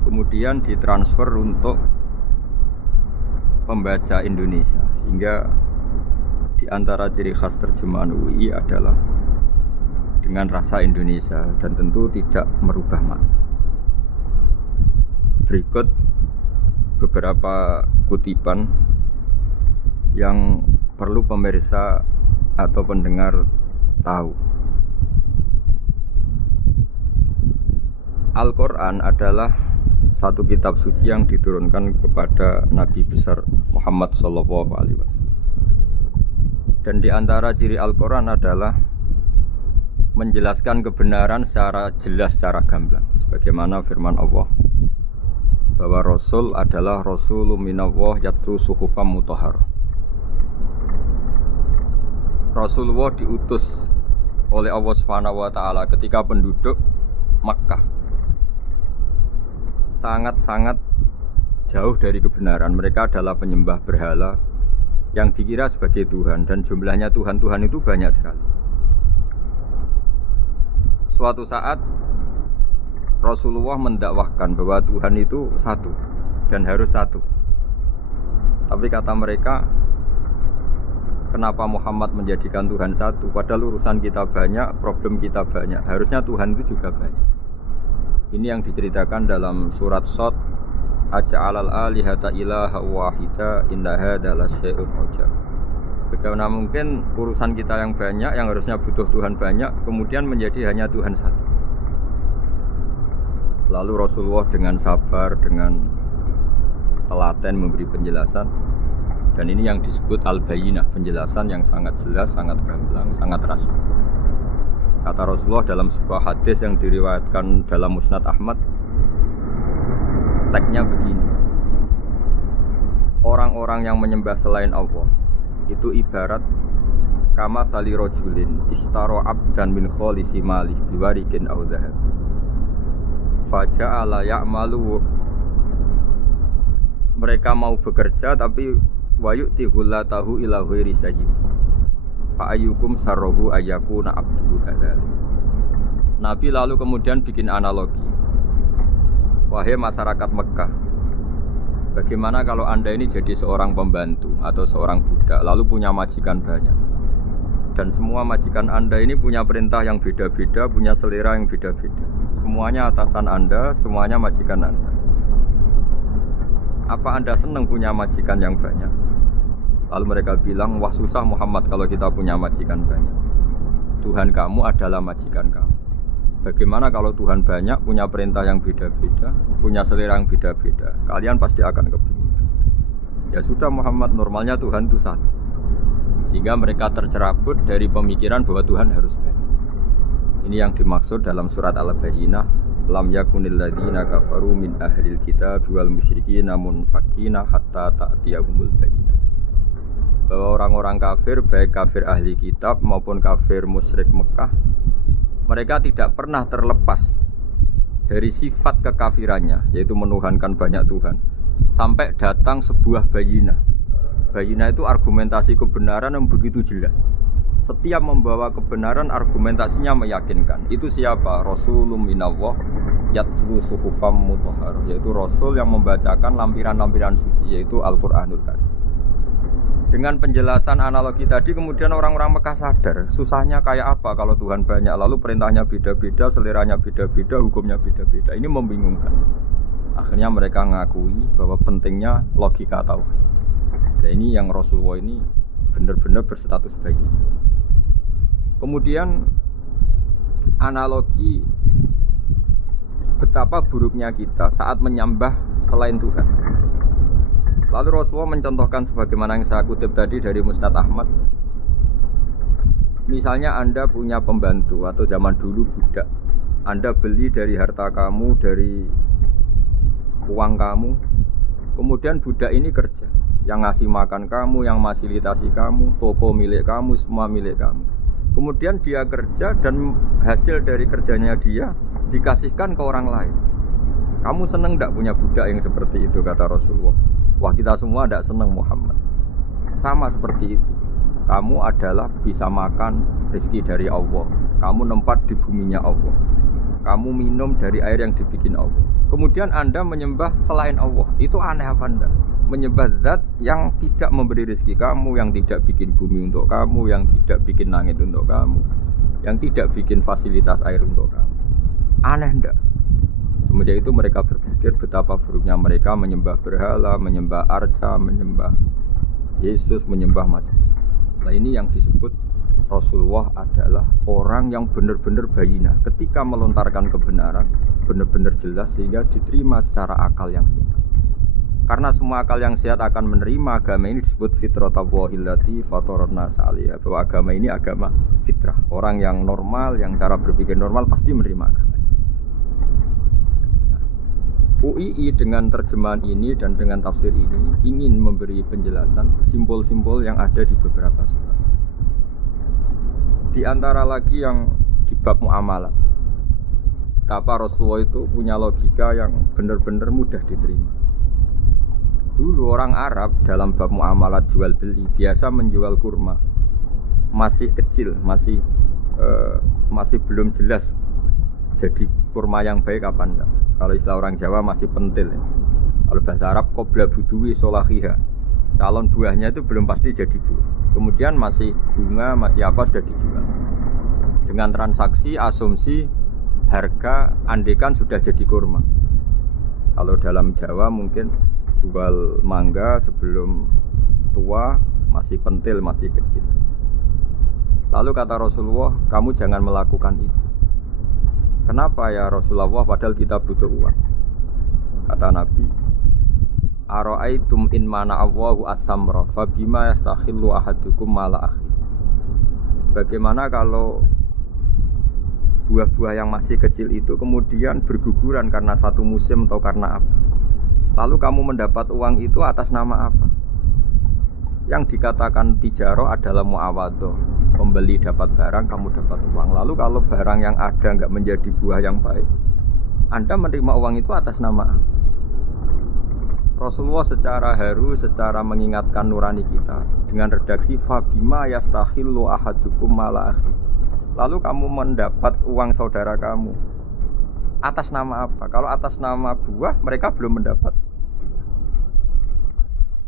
kemudian ditransfer untuk pembaca Indonesia, sehingga di antara ciri khas terjemahan UI adalah dengan rasa Indonesia dan tentu tidak merubah makna. Berikut beberapa kutipan yang perlu pemirsa atau pendengar tahu. Al-Quran adalah satu kitab suci yang diturunkan kepada Nabi besar Muhammad SAW. Dan di antara ciri Al-Quran adalah menjelaskan kebenaran secara jelas, secara gamblang. Sebagaimana firman Allah, bahwa Rasul adalah Rasulun minallah yatlu suhufam mutahhar. Rasulullah diutus oleh Allah Subhanahu wa taala ketika penduduk Makkah sangat-sangat jauh dari kebenaran. Mereka adalah penyembah berhala yang dikira sebagai Tuhan, dan jumlahnya Tuhan-Tuhan itu banyak sekali. Suatu saat Rasulullah mendakwahkan bahwa Tuhan itu satu dan harus satu. Tapi kata mereka, kenapa Muhammad menjadikan Tuhan satu? Padahal urusan kita banyak, problem kita banyak. Harusnya Tuhan itu juga banyak. Ini yang diceritakan dalam surat Shad, Aja'alal alihata ilaha wahida inna hadza lasyai'un ujab. Bagaimana mungkin urusan kita yang banyak, yang harusnya butuh Tuhan banyak, kemudian menjadi hanya Tuhan satu. Lalu Rasulullah dengan sabar, dengan telaten memberi penjelasan. Dan ini yang disebut al-bayyinah, penjelasan yang sangat jelas, sangat gamblang, sangat rasional. Kata Rasulullah dalam sebuah hadis yang diriwayatkan dalam Musnad Ahmad, teksnya begini: orang-orang yang menyembah selain Allah itu ibarat kama sali rojulin istaro abdan min kholisi malih biwarikin au dhahabin faja'ala ya'malu. Mereka mau bekerja tapi wayu'ti hullatahu ila ghairi sayyidi fa ayyukum sarruhu ayyakuna abduhu kadzalik. Nabi lalu kemudian bikin analogi, wahai masyarakat Mekah, bagaimana kalau anda ini jadi seorang pembantu atau seorang budak lalu punya majikan banyak. dan semua majikan Anda ini punya perintah yang beda-beda, punya selera yang beda-beda. Semuanya atasan Anda, semuanya majikan Anda. Apa Anda senang punya majikan yang banyak? Lalu mereka bilang, wah susah Muhammad kalau kita punya majikan banyak. Tuhan kamu adalah majikan kamu. Bagaimana kalau Tuhan banyak, punya perintah yang beda-beda, punya selera yang beda-beda? Kalian pasti akan kebingungan. Ya sudah Muhammad, normalnya Tuhan itu satu. Sehingga mereka tercerabut dari pemikiran bahwa Tuhan harus banyak. Ini yang dimaksud dalam surat Al-Bayyinah, lam yakunil ladzina kafaru min ahlil kitab wal musyrikina munfakina hatta ta'tiyahumul bayyinah. Bahwa orang-orang kafir, baik kafir ahli kitab maupun kafir musyrik Mekah, mereka tidak pernah terlepas dari sifat kekafirannya, yaitu menuhankan banyak Tuhan, sampai datang sebuah bayinah. Bayinah itu argumentasi kebenaran yang begitu jelas. Setiap membawa kebenaran, argumentasinya meyakinkan. Itu siapa? Rasulun minallah yatlu suhufam mutahharah, yaitu Rasul yang membacakan lampiran-lampiran suci, yaitu Al-Quranul Karim. Dengan penjelasan analogi tadi, kemudian orang-orang Mekah sadar susahnya kayak apa kalau Tuhan banyak, lalu perintahnya beda-beda, seleranya beda-beda, hukumnya beda-beda. Ini membingungkan. Akhirnya mereka ngakui bahwa pentingnya logika tauhid. Nah, ini yang Rasulullah ini benar-benar berstatus bayi. Kemudian analogi betapa buruknya kita saat menyembah selain Tuhan. Lalu Rasulullah mencontohkan sebagaimana yang saya kutip tadi dari Musnad Ahmad. Misalnya Anda punya pembantu atau zaman dulu budak. Anda beli dari harta kamu, dari uang kamu. Kemudian budak ini kerja. Yang ngasih makan kamu, yang fasilitasi kamu, toko milik kamu, semua milik kamu. Kemudian dia kerja dan hasil dari kerjanya dia dikasihkan ke orang lain. Kamu seneng tidak punya budak yang seperti itu, kata Rasulullah. Wah, kita semua tidak senang Muhammad. Sama seperti itu. Kamu adalah bisa makan rezeki dari Allah. Kamu nempat di buminya Allah. Kamu minum dari air yang dibikin Allah. Kemudian Anda menyembah selain Allah. Itu aneh apa enggak? Menyembah zat yang tidak memberi rezeki kamu, yang tidak bikin bumi untuk kamu, yang tidak bikin langit untuk kamu, yang tidak bikin fasilitas air untuk kamu. Aneh enggak? Semenjak itu mereka berpikir betapa buruknya mereka menyembah berhala, menyembah arca, menyembah Yesus, menyembah macam-macam. Nah, ini yang disebut Rasulullah adalah orang yang benar-benar bayinah. Ketika melontarkan kebenaran, benar-benar jelas sehingga diterima secara akal yang sehat. Karena semua akal yang sehat akan menerima agama ini disebut fitratallahi fatarana salihah. Bahwa agama ini agama fitrah. Orang yang normal, yang cara berpikir normal pasti menerima agama. UII dengan terjemahan ini dan dengan tafsir ini ingin memberi penjelasan simbol-simbol yang ada di beberapa surat. Di antara lagi yang di bab muamalah, betapa Rasulullah itu punya logika yang benar-benar mudah diterima. Dulu orang Arab dalam bab muamalah jual beli biasa menjual kurma masih kecil, masih belum jelas jadi kurma yang baik apa enggak. Kalau istilah orang Jawa masih pentil ya. Kalau bahasa Arab qobla buduwi solahiha. Calon buahnya itu belum pasti jadi buah. Kemudian masih bunga, masih apa sudah dijual. Dengan transaksi, asumsi, harga, andekan sudah jadi kurma. Kalau dalam Jawa mungkin jual mangga sebelum tua masih pentil, masih kecil. Lalu kata Rasulullah, kamu jangan melakukan itu. Kenapa ya Rasulullah, padahal kita butuh uang? Kata Nabi, ara'aitum in mana Allahu as-samra fa bima yastakhillu ahadukum mala akhi. Bagaimana kalau buah-buah yang masih kecil itu kemudian berguguran karena satu musim atau karena apa? Lalu kamu mendapat uang itu atas nama apa? Yang dikatakan tijaro adalah muawadhah. Pembeli dapat barang, kamu dapat uang. Lalu kalau barang yang ada enggak menjadi buah yang baik, Anda menerima uang itu atas nama apa? Rasulullah secara haru, secara mengingatkan nurani kita dengan redaksi fabima yastakhillu ahadukum mala akhi. Lalu kamu mendapat uang saudara kamu atas nama apa? Kalau atas nama buah, mereka belum mendapat.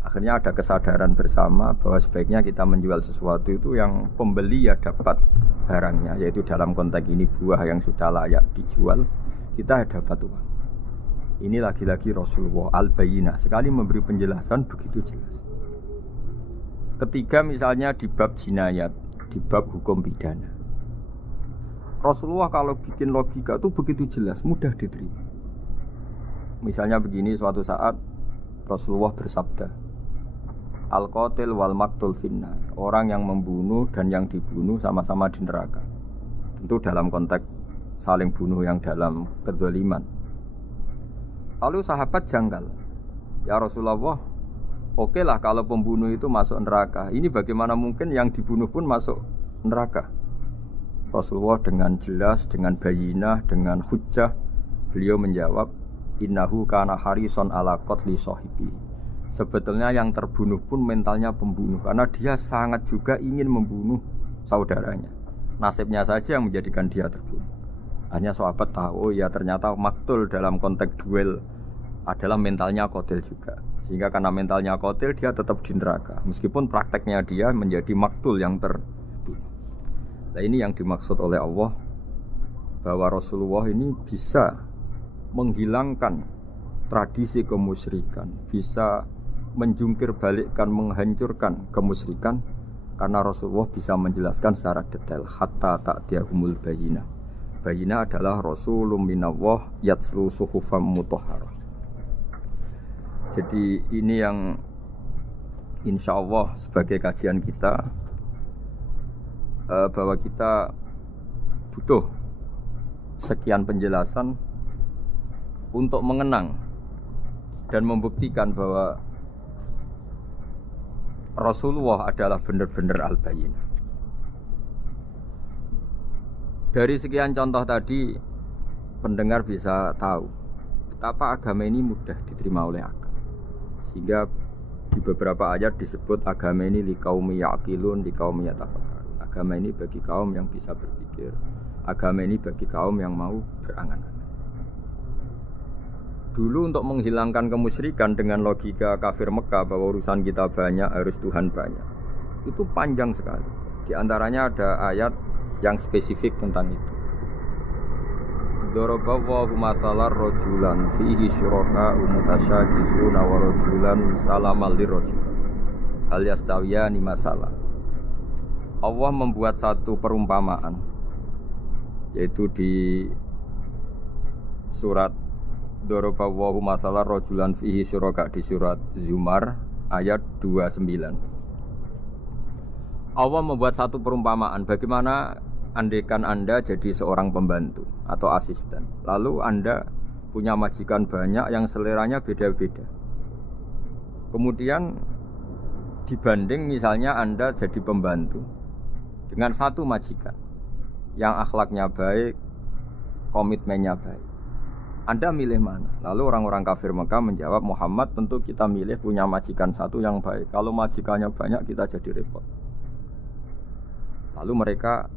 Akhirnya ada kesadaran bersama bahwa sebaiknya kita menjual sesuatu itu yang pembeli ya dapat barangnya, yaitu dalam konteks ini buah yang sudah layak dijual, kita dapat uang. Ini lagi-lagi Rasulullah al-bayyinah sekali memberi penjelasan begitu jelas. Ketiga misalnya di bab jinayat, di bab hukum pidana. Rasulullah kalau bikin logika itu begitu jelas, mudah diterima. Misalnya begini, suatu saat Rasulullah bersabda, Al-qatil wal maktul finnar. Orang yang membunuh dan yang dibunuh sama-sama di neraka. Tentu dalam konteks saling bunuh yang dalam kedzaliman. Lalu sahabat janggal, ya Rasulullah, oke lah kalau pembunuh itu masuk neraka. Ini bagaimana mungkin yang dibunuh pun masuk neraka? Rasulullah dengan jelas, dengan bayyinah, dengan hujjah, beliau menjawab, innahu kana harison ala qatli sahibi. Sebetulnya yang terbunuh pun mentalnya pembunuh, karena dia sangat juga ingin membunuh saudaranya. Nasibnya saja yang menjadikan dia terbunuh. Hanya sahabat tahu, oh ya ternyata maktul dalam konteks duel adalah mentalnya qatil juga. Sehingga karena mentalnya qatil dia tetap di neraka, meskipun prakteknya dia menjadi maktul yang terbunuh. Nah ini yang dimaksud oleh Allah, bahwa Rasulullah ini bisa menghilangkan tradisi kemusyrikan, bisa menjungkir balikkan, menghancurkan kemusyrikan, karena Rasulullah bisa menjelaskan secara detail hatta ta'tiyahumul bayyinah. Bayyinah adalah Rasulun minallah yatslu suhufam mutahharah. Jadi ini yang insya Allah sebagai kajian kita, bahwa kita butuh sekian penjelasan untuk mengenang dan membuktikan bahwa Rasulullah adalah benar-benar al-bayyinah. Dari sekian contoh tadi, pendengar bisa tahu betapa agama ini mudah diterima oleh akal. Sehingga di beberapa ayat disebut agama ini liqaumi ya'qilun, liqaumi yatafakkarun. Agama ini bagi kaum yang bisa berpikir. Agama ini bagi kaum yang mau berangan-angan. Dulu untuk menghilangkan kemusyrikan dengan logika kafir Mekah bahwa urusan kita banyak, harus Tuhan banyak, itu panjang sekali. Di antaranya ada ayat yang spesifik tentang itu. Daraballahu mathalan rajulan fihi syuraka'u mutasyakisuna wa rajulan salamal lirrajul hal yastawiyani masalah. Allah membuat satu perumpamaan, yaitu di surat Daraballahu mathalan rajulan fihi syuraka, di surat Zumar ayat 29. Allah membuat satu perumpamaan, bagaimana andaikan Anda jadi seorang pembantu atau asisten, lalu Anda punya majikan banyak yang seleranya beda-beda. Kemudian dibanding misalnya Anda jadi pembantu dengan satu majikan yang akhlaknya baik, komitmennya baik, Anda milih mana? Lalu orang-orang kafir Mekah menjawab, Muhammad tentu kita milih punya majikan satu yang baik. Kalau majikannya banyak kita jadi repot. Lalu mereka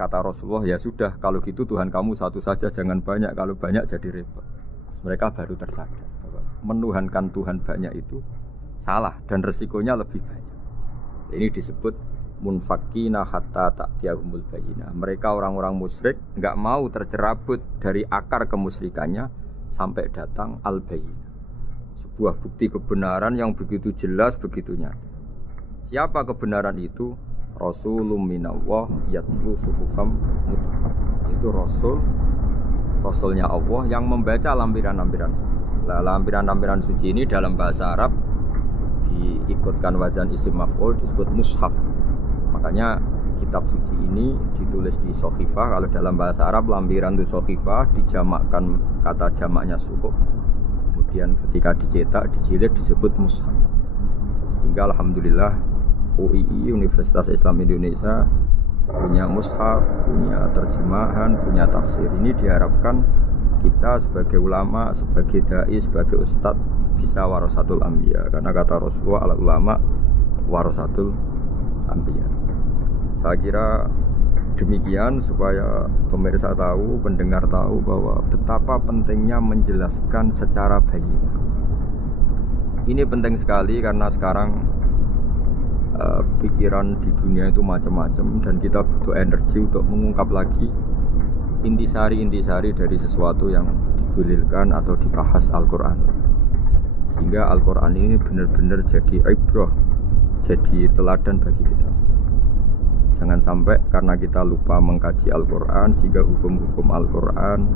kata Rasulullah, ya sudah kalau gitu Tuhan kamu satu saja, jangan banyak, kalau banyak jadi repot. Terus mereka baru tersadar bahwa menuhankan Tuhan banyak itu salah dan resikonya lebih banyak. Ini disebut munfakina hatta ta'tiyahumul bayyinah. Mereka orang-orang musyrik enggak mau tercerabut dari akar kemusyrikannya sampai datang al-bayyinah. Sebuah bukti kebenaran yang begitu jelas, begitu nyata. Siapa kebenaran itu? Rasulun minallah yatslu suhufam mutahharah. Itu Rasulnya Allah yang membaca lampiran-lampiran suci. Lampiran-lampiran suci ini dalam bahasa Arab diikutkan wazan isim maf'ul disebut mushaf. Makanya kitab suci ini ditulis di sohifah. Kalau dalam bahasa Arab lampiran itu sohifah, dijamakkan kata jamaknya suhuf. Kemudian ketika dicetak, dijilid disebut mushaf. Sehingga alhamdulillah UII Universitas Islam Indonesia punya mushaf, punya terjemahan, punya tafsir. Ini diharapkan kita sebagai ulama, sebagai dai, sebagai ustadz bisa warasatul anbiya. Karena kata Rasulullah, al ulama warasatul anbiya. Saya kira demikian supaya pemirsa tahu, pendengar tahu bahwa betapa pentingnya menjelaskan secara bayyinah. Ini penting sekali karena sekarang pikiran di dunia itu macam-macam dan kita butuh energi untuk mengungkap lagi intisari-intisari dari sesuatu yang digulirkan atau dibahas Al-Quran, sehingga Al-Quran ini benar-benar jadi ibrah, jadi teladan bagi kita semua. Jangan sampai karena kita lupa mengkaji Al-Quran sehingga hukum-hukum Al-Quran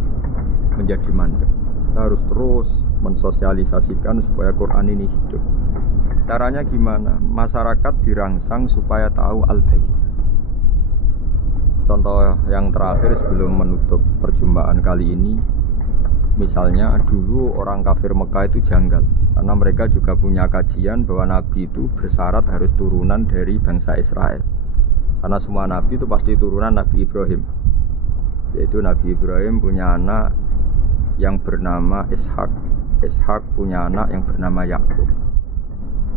menjadi mandek. Kita harus terus mensosialisasikan supaya Quran ini hidup. Caranya gimana? Masyarakat dirangsang supaya tahu al-bayyinah. Contoh yang terakhir sebelum menutup perjumpaan kali ini, misalnya dulu orang kafir Mekah itu janggal karena mereka juga punya kajian bahwa Nabi itu bersyarat harus turunan dari bangsa Israel. Karena semua Nabi itu pasti turunan Nabi Ibrahim. Yaitu Nabi Ibrahim punya anak yang bernama Ishak. Ishak punya anak yang bernama Yakub.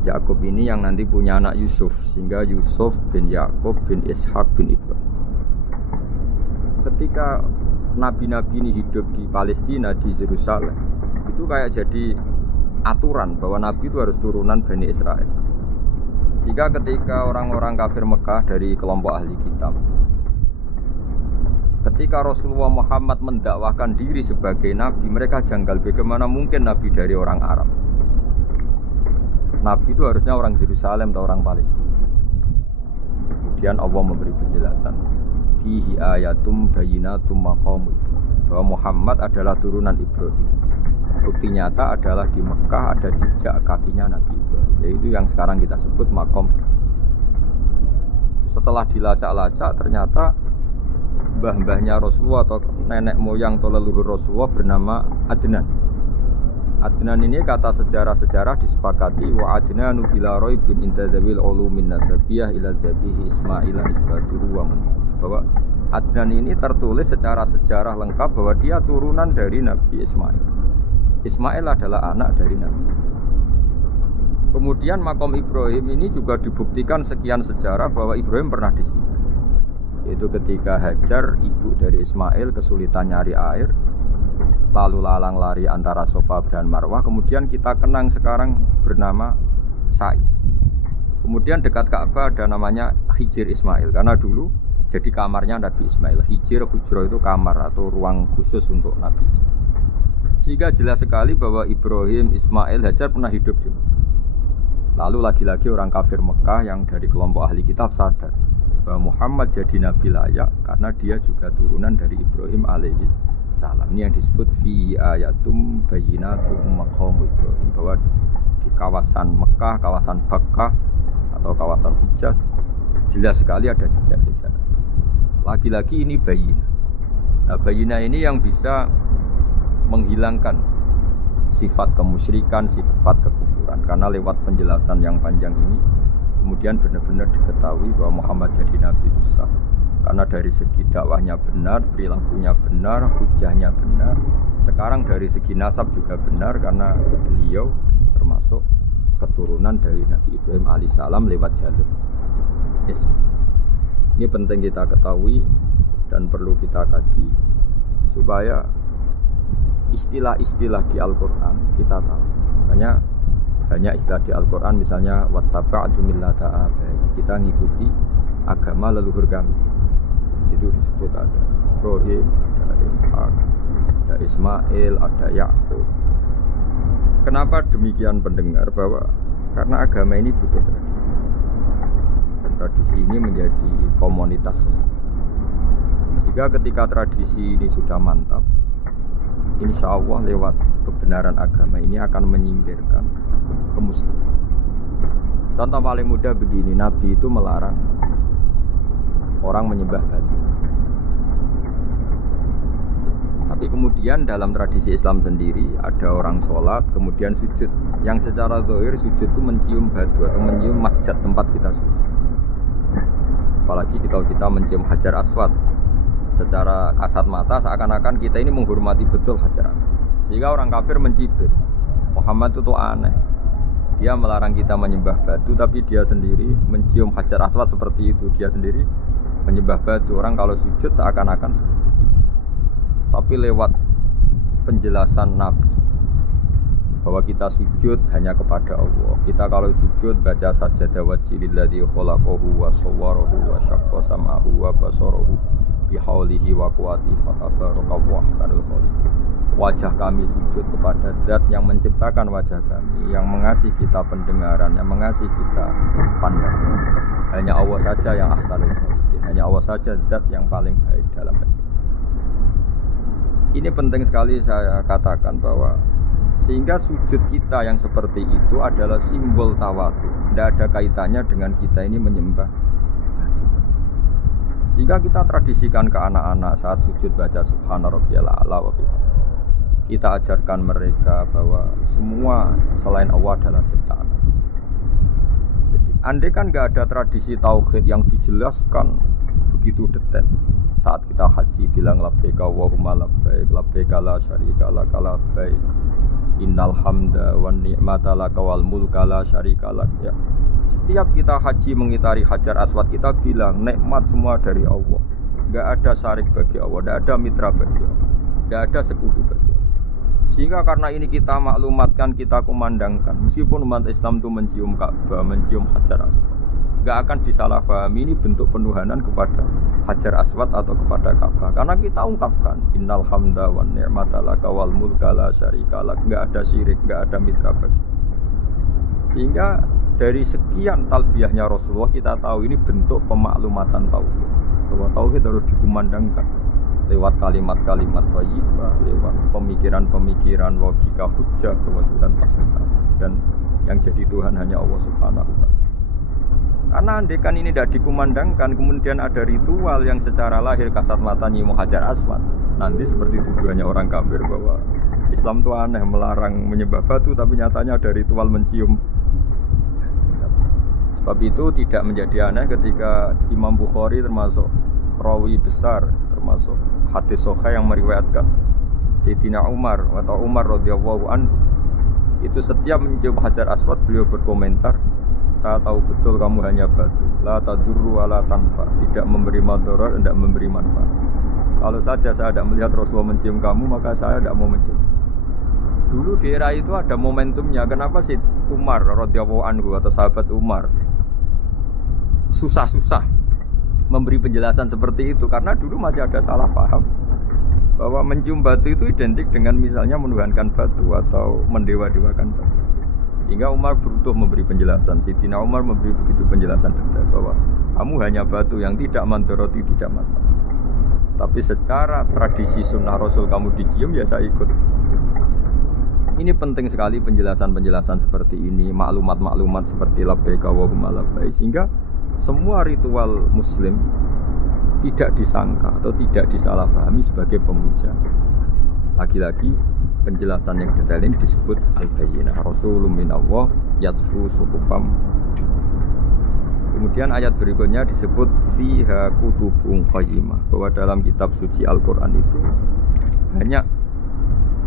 Yakub ini yang nanti punya anak Yusuf, sehingga Yusuf bin Yakub bin Ishak bin Ibrahim. Ketika nabi-nabi ini hidup di Palestina, di Yerusalem, itu kayak jadi aturan bahwa nabi itu harus turunan Bani Israel. Sehingga ketika orang-orang kafir Mekah dari kelompok ahli kitab, ketika Rasulullah Muhammad mendakwahkan diri sebagai nabi, mereka janggal, bagaimana mungkin nabi dari orang Arab. Nabi itu harusnya orang Yerusalem atau orang Palestina. Kemudian Allah memberi penjelasan, fihi ayatum bayyinatum maqamu Ibrahim, bahwa Muhammad adalah turunan Ibrahim. Bukti nyata adalah di Mekah ada jejak kakinya Nabi Ibrahim, yaitu yang sekarang kita sebut maqam. Setelah dilacak-lacak ternyata mbah-mbahnya Rasulullah atau nenek moyang atau leluhur Rasulullah bernama Adnan. Adnan ini kata sejarah-sejarah disepakati wa Adnanu bila raibin intadzawil ulumin nasabiyah ila dzabihi Ismail nisbatuhu wa muntah. Bahwa Adnan ini tertulis secara sejarah lengkap bahwa dia turunan dari Nabi Ismail. Ismail adalah anak dari Nabi. Kemudian makom Ibrahim ini juga dibuktikan sekian sejarah bahwa Ibrahim pernah di situ. Yaitu ketika Hajar, ibu dari Ismail, kesulitan nyari air, lalu lalang lari antara Safa dan Marwah. Kemudian kita kenang sekarang bernama Sa'i. Kemudian dekat Ka'bah ada namanya Hijir Ismail, karena dulu jadi kamarnya Nabi Ismail. Hijir, hujro itu kamar atau ruang khusus untuk Nabi Ismail. Sehingga jelas sekali bahwa Ibrahim, Ismail, Hajar pernah hidup di Mekah. Lalu lagi-lagi orang kafir Mekah yang dari kelompok ahli kitab sadar bahwa Muhammad jadi nabi layak karena dia juga turunan dari Ibrahim alaihis salam. Ini yang disebut fi ayatum bayyinatum maqamu Ibrahim, bahwa di kawasan Mekah, kawasan Bakkah atau kawasan Hijaz jelas sekali ada jejak-jejak. Lagi-lagi ini bayyinah. Nah, bayyinah ini yang bisa menghilangkan sifat kemusyrikan, sifat kekufuran, karena lewat penjelasan yang panjang ini kemudian benar-benar diketahui bahwa Muhammad jadi nabi itu sah. Karena dari segi dakwahnya benar, perilakunya benar, hujahnya benar. Sekarang dari segi nasab juga benar karena beliau termasuk keturunan dari Nabi Ibrahim alaihissalam lewat jalur Ismail. Ini penting kita ketahui dan perlu kita kaji supaya istilah-istilah di Al-Quran kita tahu. Makanya banyak istilah di Al-Quran, misalnya wattaba'tu millata abai, kita ngikuti agama leluhur kami. Di situ disebut ada Ibrahim, ada Ishak, ada Ismail, ada Yakub. Kenapa demikian pendengar? Bahwa karena agama ini butuh tradisi, dan tradisi ini menjadi komunitas sosial. Sehingga ketika tradisi ini sudah mantap, insya Allah lewat kebenaran agama ini akan menyingkirkan kemusyrikan. Contoh paling mudah begini, Nabi itu melarang orang menyembah batu. Tapi kemudian dalam tradisi Islam sendiri ada orang sholat kemudian sujud, yang secara zahir sujud itu mencium batu atau mencium masjid tempat kita sujud. Apalagi kita mencium Hajar Aswad, secara kasat mata seakan-akan kita ini menghormati betul Hajar Aswad. Sehingga orang kafir mencibir, Muhammad itu aneh. Dia melarang kita menyembah batu, tapi dia sendiri mencium Hajar Aswad seperti itu. Dia sendiri menyembah batu. Orang kalau sujud seakan-akan seperti itu. Tapi lewat penjelasan Nabi, bahwa kita sujud hanya kepada Allah. Kita kalau sujud baca sajadah wajhililladzi khalaqahu wa sawwarahu wa syaqqa sam'ahu wa basarahu bihaulihi wa quwwati fatabarakallahu ahsanul khaliqin. Wajah kami sujud kepada zat yang menciptakan wajah kami, yang mengasihi kita pendengaran, yang mengasihi kita pandangan. Hanya Allah saja yang ahsanul khaliqin, hanya Allah saja zat yang paling baik dalam penciptaan. Ini penting sekali saya katakan bahwa sehingga sujud kita yang seperti itu adalah simbol tawadu. Tidak ada kaitannya dengan kita ini menyembah batu. Sehingga kita tradisikan ke anak-anak saat sujud baca Subhana rabbiyal a'la wa bihamdihi. Kita ajarkan mereka bahwa semua selain Allah adalah ciptaan. Jadi andai kan nggak ada tradisi tauhid yang dijelaskan begitu detail. Saat kita haji bilang labbaik Allahumma labbaik, labbaik la syarika lak labbaik. Innal hamda wan ni'mata laka wal mulka la syarika lak. Ya. Setiap kita haji mengitari Hajar Aswad kita bilang nikmat semua dari Allah. Enggak ada syarik bagi Allah, enggak ada mitra bagi Allah, enggak ada sekutu bagi Allah. Sehingga karena ini kita maklumatkan, kita kumandangkan. Meskipun umat Islam itu mencium Ka'bah, mencium Hajar Aswad, enggak akan disalahpahami ini bentuk penuhanan kepada Hajar Aswad atau kepada Ka'bah. Karena kita ungkapkan innal hamda wan ni'mata laka wal mulka la syarika lak. Enggak ada syirik, enggak ada mitra bagi. Sehingga dari sekian talbiyahnya Rasulullah kita tahu ini bentuk pemaklumatan tauhid. Bahwa tauhid harus dikumandangkan lewat kalimat-kalimat thayyibah, lewat pemikiran-pemikiran logika hujjah bahwa Tuhan pasti satu dan yang jadi Tuhan hanya Allah Subhanahu wa taala. Karena andekan ini tidak dikumandangkan, kemudian ada ritual yang secara lahir kasat mata nyium Hajar Aswad, nanti seperti tujuannya orang kafir bahwa Islam itu aneh, melarang menyembah batu, tapi nyatanya ada ritual mencium batu. Sebab itu tidak menjadi aneh ketika Imam Bukhari termasuk rawi besar, termasuk hadis sahih yang meriwayatkan Sayyidina Umar atau Umar radhiyallahu anhu itu setiap mencium Hajar Aswad beliau berkomentar, saya tahu betul kamu hanya batu, la tadurru wa la tanfa, tidak memberi madarat, tidak memberi manfaat. Kalau saja saya tidak melihat Rasulullah mencium kamu, maka saya tidak mau mencium. Dulu di era itu ada momentumnya. Kenapa sih Umar radhiyallahu anhu atau sahabat Umar susah-susah memberi penjelasan seperti itu? Karena dulu masih ada salah paham bahwa mencium batu itu identik dengan misalnya menuhankan batu atau mendewa-dewakan batu. Sehingga Umar berutuh memberi penjelasan. Sayyidina Umar memberi begitu penjelasan detail bahwa kamu hanya batu yang tidak mandoroti, tidak manfaat. Tapi secara tradisi sunnah Rasul kamu dicium, ya saya ikut. Ini penting sekali penjelasan-penjelasan seperti ini, maklumat-maklumat seperti labbaik Allahumma labbaik, sehingga semua ritual Muslim tidak disangka atau tidak disalahpahami sebagai pemuja. Lagi-lagi penjelasan yang detail ini disebut al-bayyinah, Rasulun minallah yatlu suhufam. Kemudian ayat berikutnya disebut fiha kutubun qayyimah, bahwa dalam kitab suci Al-Quran itu banyak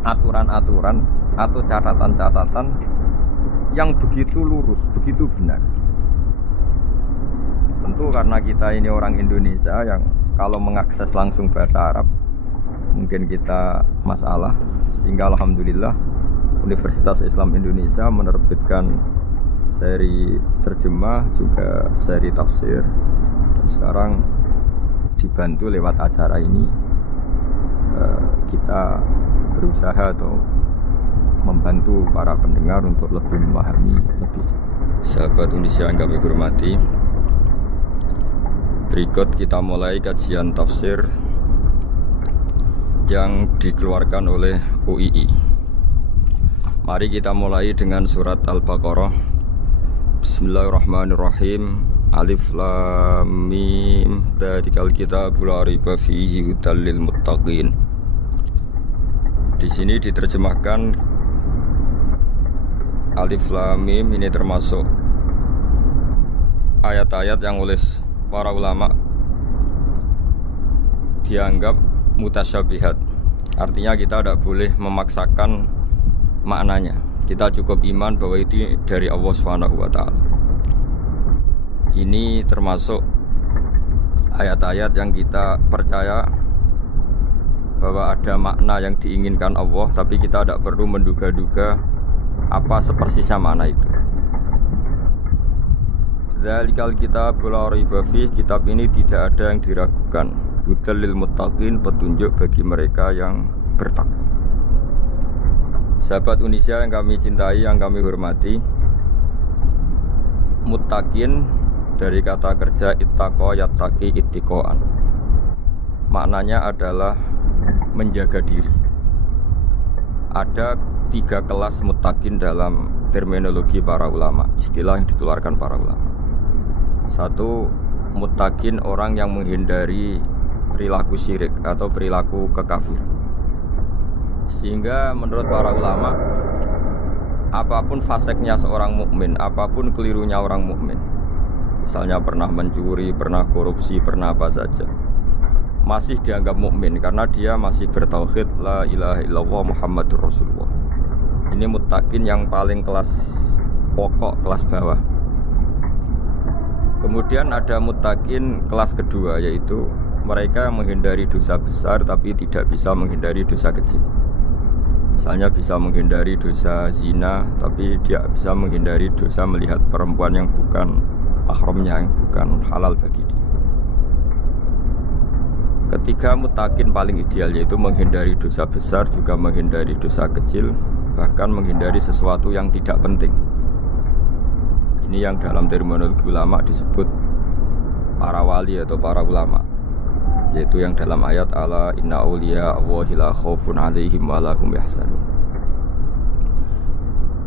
aturan-aturan atau catatan-catatan yang begitu lurus, begitu benar. Tentu karena kita ini orang Indonesia yang kalau mengakses langsung bahasa Arab mungkin kita masalah, sehingga alhamdulillah Universitas Islam Indonesia menerbitkan seri terjemah juga seri tafsir, dan sekarang dibantu lewat acara ini kita berusaha atau membantu para pendengar untuk lebih memahami lebih jauh. Sahabat Indonesia yang kami hormati, berikut kita mulai kajian tafsir yang dikeluarkan oleh UII. Mari kita mulai dengan surat Al-Baqarah. Bismillahirrahmanirrahim. Alif Lam Mim. Dzalikal kitabul la raiba fihi hudal lil muttaqin. Di sini diterjemahkan Alif Lam Mim, ini termasuk ayat-ayat yang oleh para ulama dianggap mutasyabihat. Artinya kita tidak boleh memaksakan maknanya. Kita cukup iman bahwa itu dari Allah Subhanahu wa taala. Ini termasuk ayat-ayat yang kita percaya bahwa ada makna yang diinginkan Allah, tapi kita tidak perlu menduga-duga Apa sepersisnya makna itu? Dzalikal kitabul la raiba fih, kitab ini tidak ada yang diragukan. Hudal lil muttaqin, petunjuk bagi mereka yang bertakwa. Sahabat Indonesia yang kami cintai, yang kami hormati, muttaqin dari kata kerja ittaqa yattaqi ittiqaan. Maknanya adalah menjaga diri. Ada 3 kelas muttaqin dalam terminologi para ulama, istilah yang dikeluarkan para ulama. 1, muttaqin orang yang menghindari perilaku syirik atau perilaku kekafiran. Sehingga menurut para ulama, apapun faseknya seorang mukmin, apapun kelirunya orang mukmin, misalnya pernah mencuri, pernah korupsi, pernah apa saja, masih dianggap mukmin karena dia masih bertauhid la ilaha illallah Muhammadur Rasulullah. Ini muttaqin yang paling kelas pokok, kelas bawah. Kemudian ada muttaqin kelas kedua, yaitu mereka yang menghindari dosa besar tapi tidak bisa menghindari dosa kecil. Misalnya bisa menghindari dosa zina tapi dia bisa menghindari dosa melihat perempuan yang bukan mahramnya, yang bukan halal bagi dia. Ketiga muttaqin paling ideal, yaitu menghindari dosa besar, juga menghindari dosa kecil, bahkan menghindari sesuatu yang tidak penting. Ini yang dalam terminologi ulama disebut para wali atau para ulama, yaitu yang dalam ayat ala inna awliya Allahi la khaufun alaihim wa lahum yahzanun.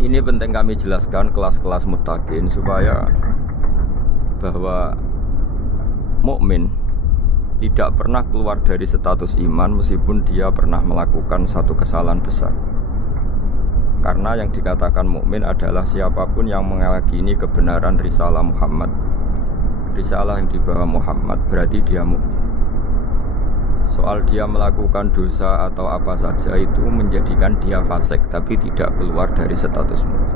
Ini penting kami jelaskan kelas-kelas muttaqin supaya bahwa mukmin tidak pernah keluar dari status iman meskipun dia pernah melakukan satu kesalahan besar. Karena yang dikatakan mukmin adalah siapapun yang meyakini kebenaran risalah Muhammad, risalah yang dibawa Muhammad, berarti dia mukmin. Soal dia melakukan dosa atau apa saja itu menjadikan dia fasik, tapi tidak keluar dari status mukmin.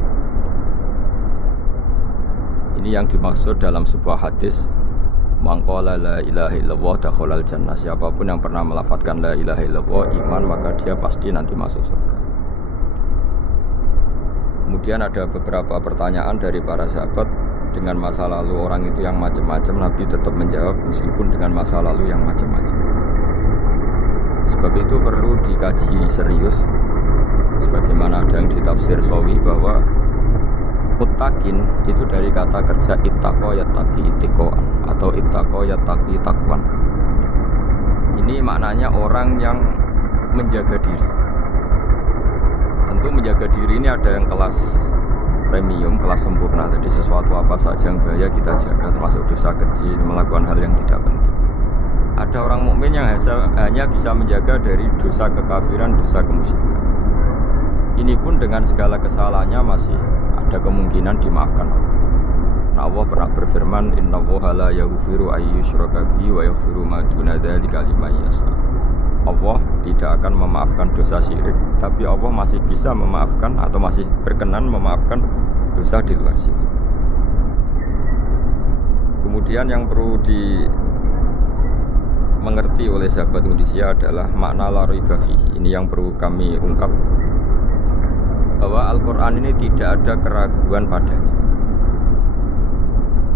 Ini yang dimaksud dalam sebuah hadis, man qala la ilaha illallah dakhalal jannah. Siapapun yang pernah melafadzkan la ilaha illallah iman, maka dia pasti nanti masuk surga. Kemudian ada beberapa pertanyaan dari para sahabat dengan masa lalu orang itu yang macam-macam, Nabi tetap menjawab meskipun dengan masa lalu yang macam-macam. Sebab itu perlu dikaji serius, sebagaimana ada yang ditafsir Sawi bahwa muttaqin itu dari kata kerja ittaqa yattaqi ittiqaan atau ittaqa yattaqi taqwan. Ini maknanya orang yang menjaga diri. Tentu menjaga diri ini ada yang kelas premium, kelas sempurna. Jadi sesuatu apa saja yang bahaya kita jaga, termasuk dosa kecil, melakukan hal yang tidak penting. Ada orang mukmin yang hanya bisa menjaga dari dosa kekafiran, dosa kemusyrikan. Ini pun dengan segala kesalahannya masih ada kemungkinan dimaafkan Allah. Karena Allah pernah berfirman, innallaha la yaghfiru ayyushraka bihi wa yaghfiru ma duna dzalika liman yasha. Allah tidak akan memaafkan dosa syirik, tapi Allah masih bisa memaafkan atau masih berkenan memaafkan dosa di luar syirik. Kemudian yang perlu dimengerti oleh sahabat Indonesia adalah makna la raiba fihi. Ini yang perlu kami ungkap, bahwa Al-Quran ini tidak ada keraguan padanya.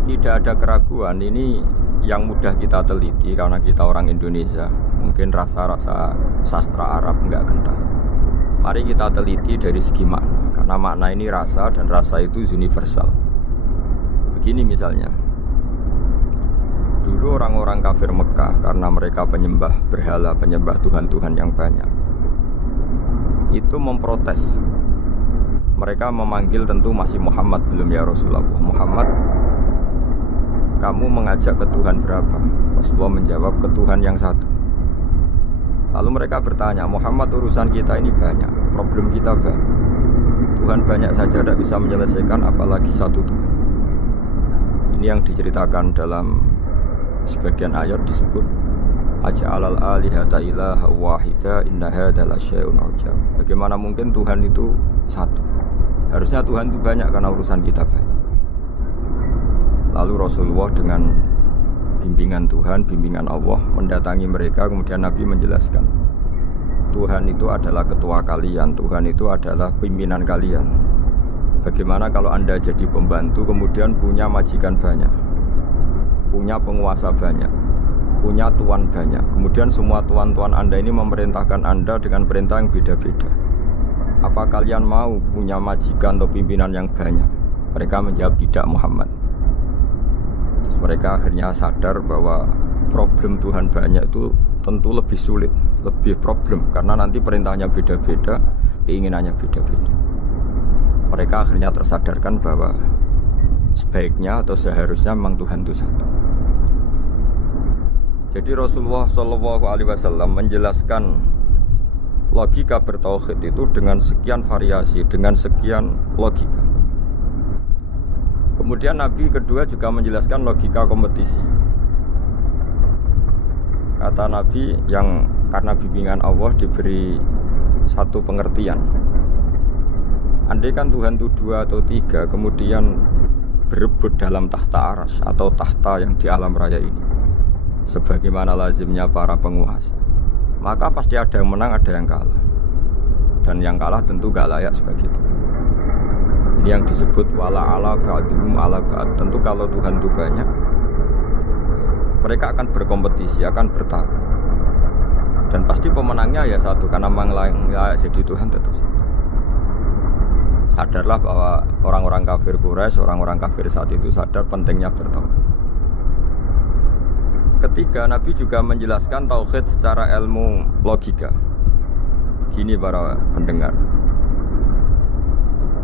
Tidak ada keraguan, ini yang mudah kita teliti karena kita orang Indonesia. Mungkin rasa-rasa sastra Arab enggak kental. Mari kita teliti dari segi makna, karena makna ini rasa dan rasa itu universal. Begini misalnya, dulu orang-orang kafir Mekah karena mereka penyembah berhala, penyembah Tuhan-Tuhan yang banyak, itu memprotes. Mereka memanggil tentu masih Muhammad, belum ya Rasulullah. Muhammad, kamu mengajak ke Tuhan berapa? Rasulullah menjawab, ke Tuhan yang satu. Lalu mereka bertanya, Muhammad, urusan kita ini banyak, problem kita banyak, Tuhan banyak saja tidak bisa menyelesaikan, apalagi satu Tuhan. Ini yang diceritakan dalam sebagian ayat disebut aja'alal alihata ilaha wahida inna hadza lasyai'un ujab. Bagaimana mungkin Tuhan itu satu? Harusnya Tuhan itu banyak karena urusan kita banyak. Lalu Rasulullah dengan bimbingan Tuhan, bimbingan Allah mendatangi mereka, kemudian Nabi menjelaskan, Tuhan itu adalah ketua kalian, Tuhan itu adalah pimpinan kalian. Bagaimana kalau Anda jadi pembantu kemudian punya majikan banyak, punya penguasa banyak, punya tuan banyak. Kemudian semua tuan-tuan Anda ini memerintahkan Anda dengan perintah yang beda-beda. Apa kalian mau punya majikan atau pimpinan yang banyak? Mereka menjawab tidak, Muhammad. Terus mereka akhirnya sadar bahwa problem Tuhan banyak itu tentu lebih sulit, lebih problem, karena nanti perintahnya beda-beda, keinginannya beda-beda. Mereka akhirnya tersadarkan bahwa sebaiknya atau seharusnya memang Tuhan itu satu. Jadi Rasulullah SAW menjelaskan logika bertauhid itu dengan sekian variasi, dengan sekian logika. Kemudian Nabi kedua juga menjelaskan logika kompetisi. Kata Nabi yang karena bimbingan Allah diberi satu pengertian. Andai kan Tuhan itu 2 atau 3 kemudian berebut dalam tahta arsy atau tahta yang di alam raya ini, sebagaimana lazimnya para penguasa, maka pasti ada yang menang, ada yang kalah. Dan yang kalah tentu gak layak sebagai Tuhan. Ini yang disebut wala ala ba'duhum ala ba'd. Tentu kalau Tuhan itu banyak, mereka akan berkompetisi, akan bertarung. Dan pasti pemenangnya ya satu, karena memang layak jadi Tuhan tetap satu. Sadarlah bahwa orang-orang kafir Quraisy, orang-orang kafir saat itu sadar pentingnya bertauhid. Ketiga, Nabi juga menjelaskan tauhid secara ilmu logika. Begini para pendengar,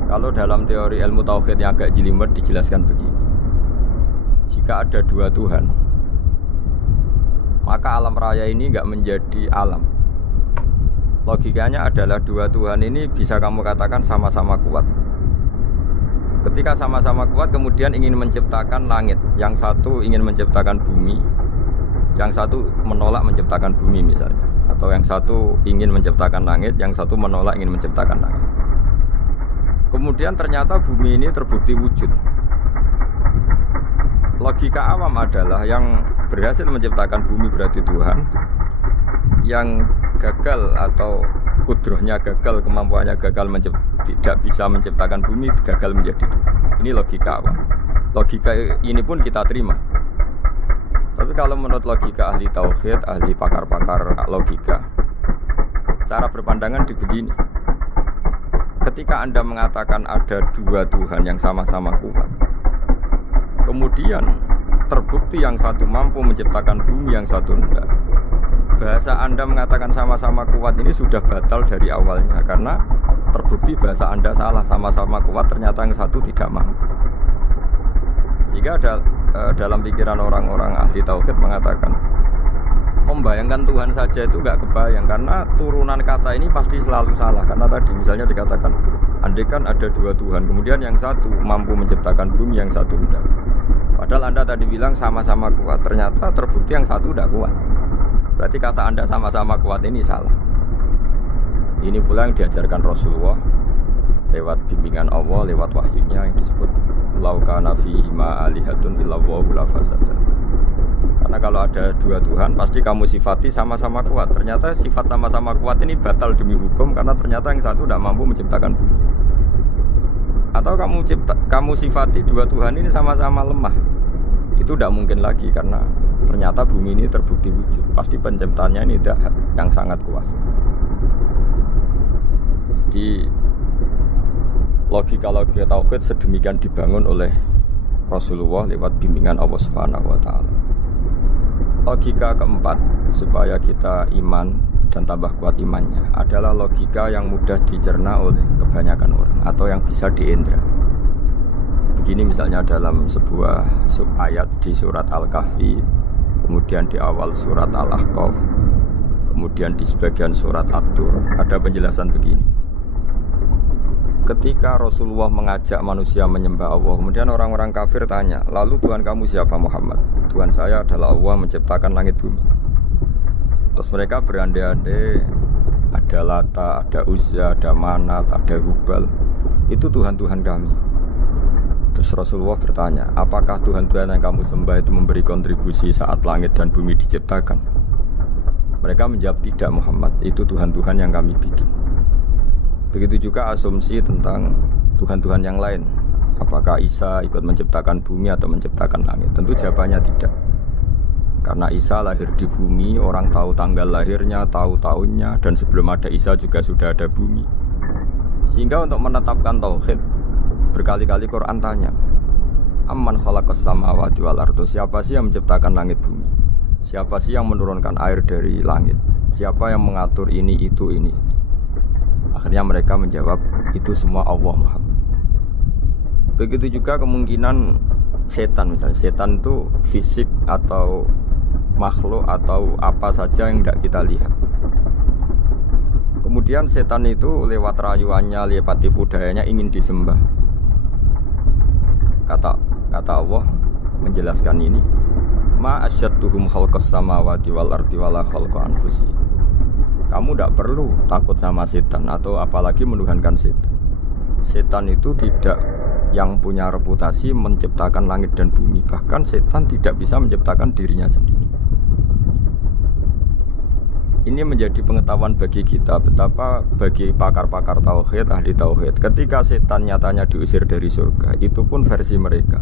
kalau dalam teori ilmu tauhid yang agak jelimet dijelaskan begini. Jika ada 2 Tuhan, maka alam raya ini enggak menjadi alam. Logikanya adalah 2 Tuhan ini bisa kamu katakan sama-sama kuat. Ketika sama-sama kuat kemudian ingin menciptakan langit, yang satu ingin menciptakan bumi, yang satu menolak menciptakan bumi misalnya, atau yang satu ingin menciptakan langit, yang satu menolak ingin menciptakan langit. Kemudian ternyata bumi ini terbukti wujud. Logika awam adalah yang berhasil menciptakan bumi berarti Tuhan, yang gagal atau kudrohnya gagal, kemampuannya gagal tidak bisa menciptakan bumi, gagal menjadi Tuhan. Ini logika awam. Logika ini pun kita terima. Tapi kalau menurut logika ahli tauhid, ahli pakar-pakar logika, cara berpandangan begini. Ketika Anda mengatakan ada 2 Tuhan yang sama-sama kuat, kemudian terbukti yang satu mampu menciptakan bumi, yang satu tidak, bahasa Anda mengatakan sama-sama kuat ini sudah batal dari awalnya, karena terbukti bahasa Anda salah, sama-sama kuat ternyata yang satu tidak mampu. Sehingga dalam pikiran orang-orang ahli tauhid mengatakan membayangkan Tuhan saja itu nggak kebayang, karena turunan kata ini pasti selalu salah. Karena tadi misalnya dikatakan andai kan ada 2 Tuhan, kemudian yang satu mampu menciptakan bumi, yang satu tidak. Padahal Anda tadi bilang sama-sama kuat, ternyata terbukti yang satu tidak kuat. Berarti kata Anda sama-sama kuat ini salah. Ini pula yang diajarkan Rasulullah lewat bimbingan Allah, lewat wahyunya yang disebut lau kana fihi ma alihatun illallahu la fasadat. Karena kalau ada 2 Tuhan pasti kamu sifati sama-sama kuat. Ternyata sifat sama-sama kuat ini batal demi hukum, karena ternyata yang satu tidak mampu menciptakan bumi. Atau kamu sifati 2 Tuhan ini sama-sama lemah. Itu tidak mungkin lagi, karena ternyata bumi ini terbukti wujud. Pasti penciptanya ini tidak yang sangat kuasa. Jadi logika-logika tauhid sedemikian dibangun oleh Rasulullah lewat bimbingan Allah Subhanahu wa taala. Logika keempat supaya kita iman dan tambah kuat imannya adalah logika yang mudah dicerna oleh kebanyakan orang atau yang bisa diindra. Begini misalnya dalam sebuah ayat di surat Al-Kahfi, kemudian di awal surat Al-Ahqaf, kemudian di sebagian surat At-Tur ada penjelasan begini. Ketika Rasulullah mengajak manusia menyembah Allah, kemudian orang-orang kafir tanya, lalu Tuhan kamu siapa Muhammad? Tuhan saya adalah Allah menciptakan langit bumi. Terus mereka berandai-andai, ada Lata, ada Uzza, ada Manat, ada Hubal. Itu Tuhan-Tuhan kami. Terus Rasulullah bertanya, apakah Tuhan-Tuhan yang kamu sembah itu memberi kontribusi saat langit dan bumi diciptakan? Mereka menjawab, tidak Muhammad, itu Tuhan-Tuhan yang kami bikin. Begitu juga asumsi tentang Tuhan-Tuhan yang lain. Apakah Isa ikut menciptakan bumi atau menciptakan langit? Tentu jawabannya tidak. Karena Isa lahir di bumi, orang tahu tanggal lahirnya, tahu tahunnya, dan sebelum ada Isa juga sudah ada bumi. Sehingga untuk menetapkan tauhid, berkali-kali Quran tanya, Amman khalaqas samawati wal ardo, siapa sih yang menciptakan langit bumi? Siapa sih yang menurunkan air dari langit? Siapa yang mengatur ini, itu, ini, itu? Akhirnya mereka menjawab, itu semua Allah Muhammad. Begitu juga kemungkinan setan, misalnya setan itu fisik atau makhluk atau apa saja yang tidak kita lihat. Kemudian setan itu lewat rayuannya, lewat tipu dayanya ingin disembah. Kata Allah menjelaskan ini, ma asyadduhum khalqas samawati wal ardi wala khalqa anfusihim. Kamu tidak perlu takut sama setan atau apalagi menuhankan setan. Setan itu tidak yang punya reputasi menciptakan langit dan bumi. Bahkan setan tidak bisa menciptakan dirinya sendiri. Ini menjadi pengetahuan bagi kita, betapa bagi pakar-pakar tauhid, ahli tauhid, ketika setan nyatanya diusir dari surga, itu pun versi mereka.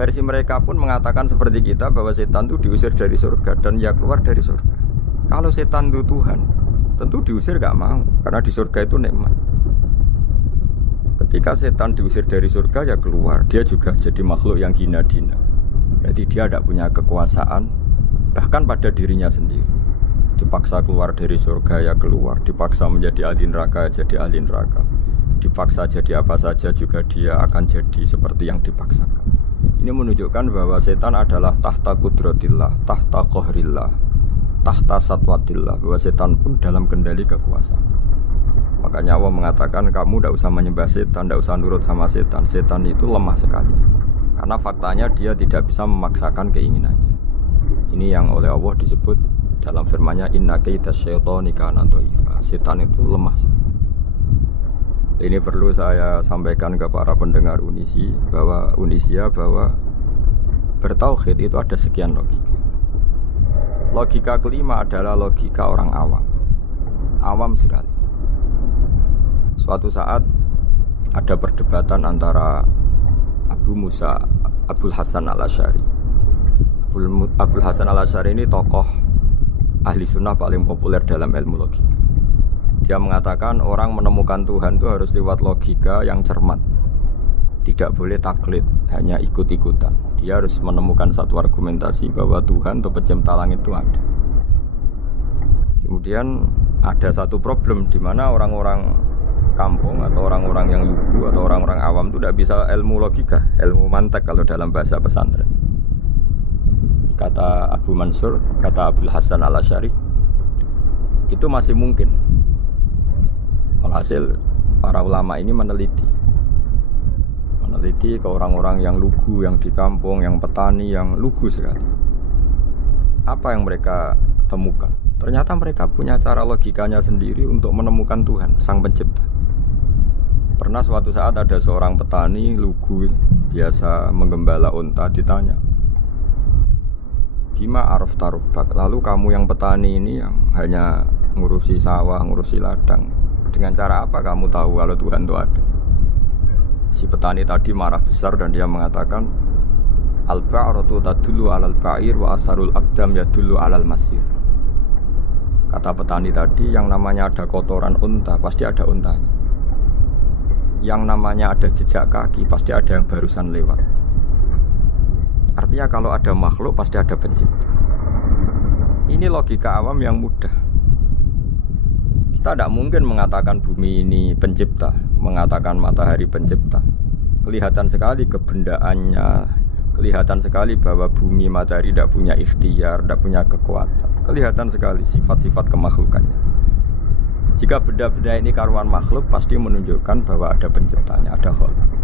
Versi mereka pun mengatakan seperti kita bahwa setan itu diusir dari surga dan ya keluar dari surga. Kalau setan itu Tuhan, tentu diusir gak mau, karena di surga itu nikmat. Ketika setan diusir dari surga ya keluar, dia juga jadi makhluk yang hina dina. Jadi dia tidak punya kekuasaan, bahkan pada dirinya sendiri. Dipaksa keluar dari surga ya keluar, dipaksa menjadi ahli neraka jadi ahli neraka, dipaksa jadi apa saja juga dia akan jadi seperti yang dipaksakan. Ini menunjukkan bahwa setan adalah tahta kudratillah, tahta qahrillah, tahta satwatillah, bahwa setan pun dalam kendali kekuasaan. Makanya Allah mengatakan kamu tidak usah menyembah setan, tidak usah nurut sama setan. Setan itu lemah sekali, karena faktanya dia tidak bisa memaksakan keinginannya. Ini yang oleh Allah disebut dalam firman-Nya, inna kaidas syaitani kana dhaifa. Setan itu lemah sekali. Ini perlu saya sampaikan ke para pendengar Unisia bahwa bertauhid itu ada sekian logika. Logika kelima adalah logika orang awam. Awam sekali. Suatu saat ada perdebatan antara Abul Hasan al-Asy'ari. Abul Hasan al-Asy'ari ini tokoh ahli sunnah paling populer dalam ilmu logika. Dia mengatakan orang menemukan Tuhan itu harus lewat logika yang cermat, tidak boleh taklid, hanya ikut-ikutan. Dia harus menemukan satu argumentasi bahwa Tuhan atau pencipta langit itu ada. Kemudian ada satu problem di mana orang-orang kampung atau orang-orang yang lugu atau orang-orang awam itu tidak bisa ilmu logika, ilmu mantek kalau dalam bahasa pesantren. Kata Abu Mansur, kata Abul Hasan al-Asy'ari, itu masih mungkin. Alhasil para ulama ini meneliti ke orang-orang yang lugu, yang di kampung, yang petani, yang lugu sekali. Apa yang mereka temukan? Ternyata mereka punya cara logikanya sendiri untuk menemukan Tuhan, Sang Pencipta. Pernah suatu saat ada seorang petani lugu, biasa menggembala unta, ditanya, Bima araf tarubak, lalu kamu yang petani ini yang hanya ngurusi sawah, ngurusi ladang, dengan cara apa kamu tahu kalau Tuhan itu ada? Si petani tadi marah besar dan dia mengatakan, Al-ba'ratu tadullu alal ba'ir wa asarul aqdam yadullu alal masir. Kata petani tadi, yang namanya ada kotoran unta, pasti ada untanya. Yang namanya ada jejak kaki, pasti ada yang barusan lewat. Artinya kalau ada makhluk pasti ada pencipta. Ini logika awam yang mudah. Kita tidak mungkin mengatakan bumi ini pencipta, mengatakan matahari pencipta. Kelihatan sekali kebendaannya, kelihatan sekali bahwa bumi matahari tidak punya ikhtiar, tidak punya kekuatan. Kelihatan sekali sifat-sifat kemakhlukannya. Jika benda-benda ini karuan makhluk, pasti menunjukkan bahwa ada penciptanya, ada khaliq.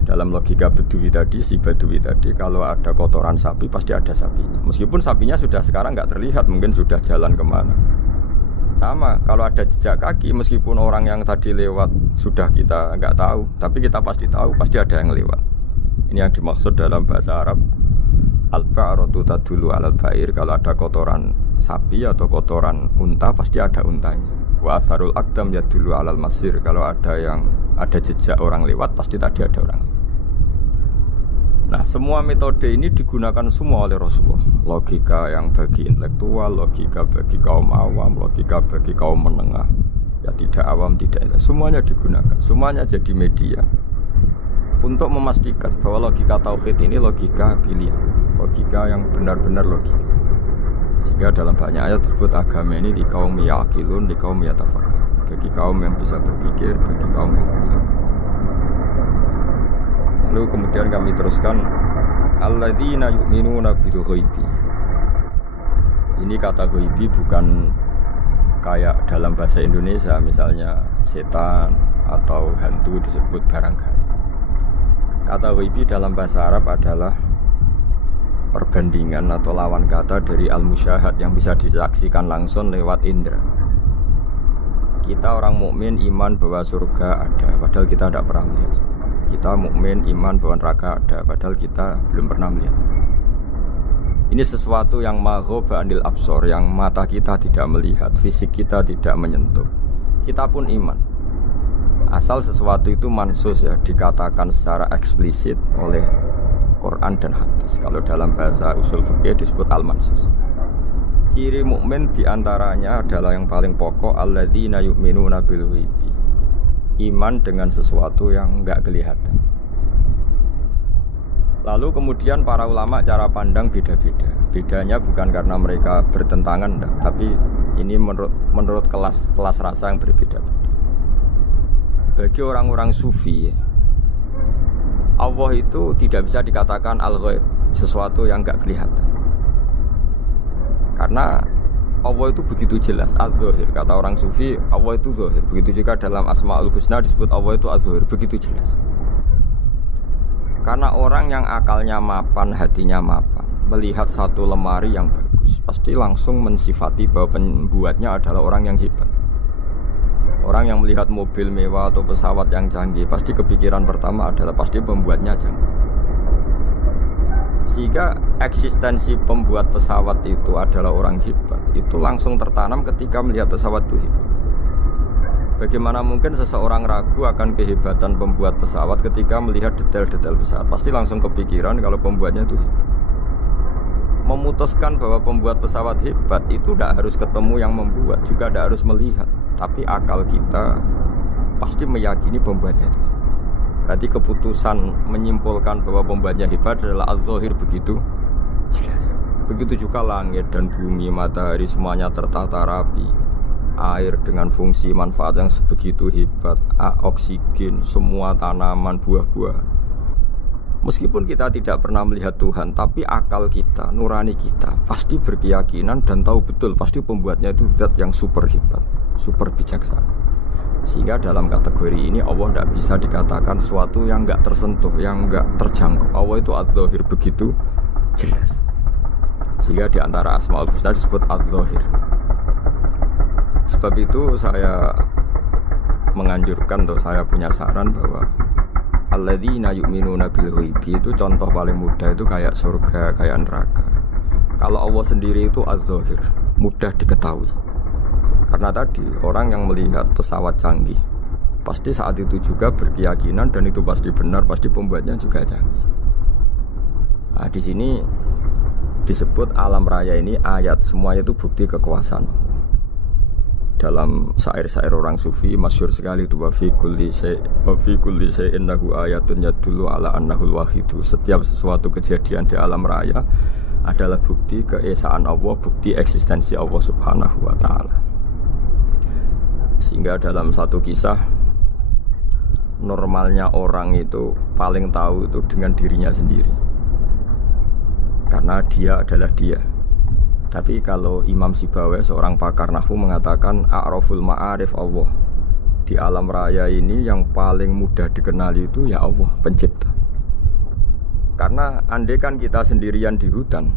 Dalam logika Bedui tadi, si Bedui tadi, kalau ada kotoran sapi pasti ada sapinya. Meskipun sapinya sudah sekarang nggak terlihat, mungkin sudah jalan kemana. Sama, kalau ada jejak kaki, meskipun orang yang tadi lewat sudah kita nggak tahu, tapi kita pasti tahu, pasti ada yang lewat. Ini yang dimaksud dalam bahasa Arab, al-ba'ratu tadullu alal ba'ir. Kalau ada kotoran sapi atau kotoran unta, pasti ada untanya. Wa atharul aqdam yadullu alal masir. Kalau ada jejak orang lewat pasti tadi ada orang lewat. Nah, semua metode ini digunakan semua oleh Rasulullah. Logika yang bagi intelektual, logika bagi kaum awam, logika bagi kaum menengah. Ya tidak awam, tidak intelektual. Semuanya digunakan. Semuanya jadi media untuk memastikan bahwa logika tauhid ini logika pilihan, logika yang benar-benar logika. Sehingga dalam banyak ayat disebut agama ini di kaum yaqilun, di kaum yatafakkar. Bagi kaum yang bisa berpikir, bagi kaum yang punya akal. Lalu kemudian kami teruskan alladzina yu'minuna bil ghaibi. Ini kata ghaibi bukan kayak dalam bahasa Indonesia misalnya setan atau hantu disebut barang gaib. Kata ghaibi dalam bahasa Arab adalah perbandingan atau lawan kata dari al-musyahad yang bisa disaksikan langsung lewat indera. Kita orang mukmin iman bahwa surga ada, padahal kita tidak pernah melihat surga. Kita mukmin iman bahwa neraka ada, padahal kita belum pernah melihat neraka. Ini sesuatu yang maghoba anil absor, yang mata kita tidak melihat, fisik kita tidak menyentuh. Kita pun iman. Asal sesuatu itu mansus ya, dikatakan secara eksplisit oleh Quran dan hadis. Kalau dalam bahasa usul fikih disebut al-mansus. Ciri mukmin diantaranya adalah yang paling pokok alladzina yu'minuna bil ghaibi. Iman dengan sesuatu yang enggak kelihatan. Lalu kemudian para ulama cara pandang beda-beda. Bedanya bukan karena mereka bertentangan enggak, tapi ini menurut kelas rasa yang berbeda-beda. Bagi orang-orang sufi, Allah itu tidak bisa dikatakan al-ghaib, sesuatu yang enggak kelihatan. Karena Allah itu begitu jelas, az-zahir. Kata orang sufi, Allah itu zahir. Begitu juga dalam Asmaul Husna disebut Allah itu az-zahir, begitu jelas. Karena orang yang akalnya mapan, hatinya mapan, melihat satu lemari yang bagus, pasti langsung mensifati bahwa pembuatnya adalah orang yang hebat. Orang yang melihat mobil mewah atau pesawat yang canggih, pasti kepikiran pertama adalah pasti pembuatnya canggih. Sehingga eksistensi pembuat pesawat itu adalah orang hebat, itu langsung tertanam ketika melihat pesawat itu hebat. Bagaimana mungkin seseorang ragu akan kehebatan pembuat pesawat ketika melihat detail-detail pesawat? Pasti langsung kepikiran kalau pembuatnya itu hebat. Memutuskan bahwa pembuat pesawat hebat itu tidak harus ketemu yang membuat, juga tidak harus melihat. Tapi akal kita pasti meyakini pembuatnya itu hebat. Berarti keputusan menyimpulkan bahwa pembuatnya hebat adalah az-zahir begitu jelas. Begitu juga langit dan bumi, matahari semuanya tertata rapi. Air dengan fungsi manfaat yang sebegitu hebat, oksigen, semua tanaman, buah-buahan. Meskipun kita tidak pernah melihat Tuhan, tapi akal kita, nurani kita pasti berkeyakinan dan tahu betul pasti pembuatnya itu zat yang super hebat, super bijaksana. Sehingga dalam kategori ini Allah tidak bisa dikatakan sesuatu yang enggak tersentuh, yang enggak terjangkau. Allah itu az-zahir begitu jelas. Sehingga di antara Asmaul Husna disebut az-zahir. Sebab itu saya menganjurkan atau saya punya saran bahwa alladzina yu'minuna bil ghaibi itu contoh paling mudah itu kayak surga, kayak neraka. Kalau Allah sendiri itu az-zahir, mudah diketahui. Karena tadi orang yang melihat pesawat canggih pasti saat itu juga berkeyakinan dan itu pasti benar, pasti pembuatnya juga canggih. Nah, di sini disebut alam raya ini ayat, semuanya itu bukti kekuasaan. Dalam syair-syair orang sufi masyhur sekali itu wa fi kulli syai'in lahu ayatun yadullu ala annahul wahidu. Setiap sesuatu kejadian di alam raya adalah bukti keesaan Allah, bukti eksistensi Allah Subhanahu wa taala. Sehingga dalam satu kisah, normalnya orang itu paling tahu itu dengan dirinya sendiri, karena dia adalah dia. Tapi kalau Imam Sibawayh, seorang pakar nahwu, mengatakan a'raful ma'arif Allah, di alam raya ini yang paling mudah dikenali itu ya Allah, pencipta. Karena andai kan kita sendirian di hutan,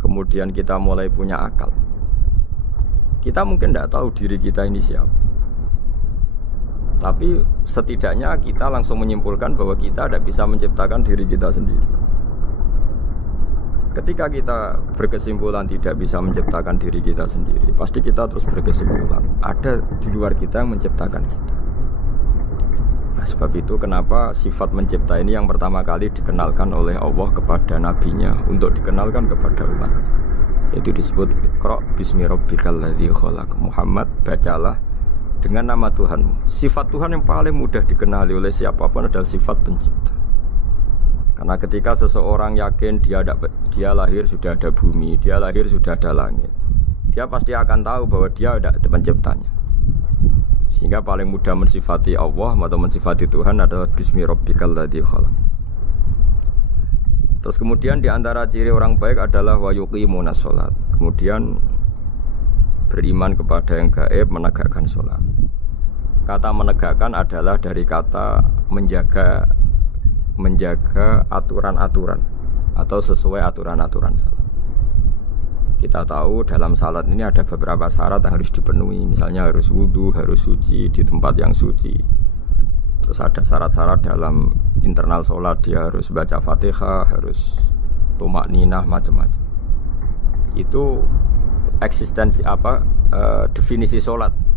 kemudian kita mulai punya akal, kita mungkin tidak tahu diri kita ini siapa. Tapi setidaknya kita langsung menyimpulkan bahwa kita tidak bisa menciptakan diri kita sendiri. Ketika kita berkesimpulan tidak bisa menciptakan diri kita sendiri, pasti kita terus berkesimpulan ada di luar kita yang menciptakan kita. Nah, sebab itu kenapa sifat mencipta ini yang pertama kali dikenalkan oleh Allah kepada nabinya untuk dikenalkan kepada umat. Yaitu disebut Iqra bismi rabbikal ladzi khalaq. Muhammad, bacalah dengan nama Tuhanmu. Sifat Tuhan yang paling mudah dikenali oleh siapapun adalah sifat pencipta. Karena ketika seseorang yakin dia lahir sudah ada bumi, dia lahir sudah ada langit, dia pasti akan tahu bahwa dia ada penciptanya. Sehingga paling mudah mensifati Allah atau mensifati Tuhan adalah bismi rabbikal ladzi khalaq. Terus kemudian di antara ciri orang baik adalah wa yuqimunas shalat. Kemudian beriman kepada yang gaib, menegakkan sholat. Kata menegakkan adalah dari kata menjaga aturan-aturan atau sesuai aturan-aturan salat. Kita tahu dalam salat ini ada beberapa syarat yang harus dipenuhi. Misalnya harus wudu, harus suci di tempat yang suci. Terus ada syarat-syarat dalam internal sholat, dia harus baca Fatihah, harus tumakninah, macam-macam. Itu eksistensi definisi sholat.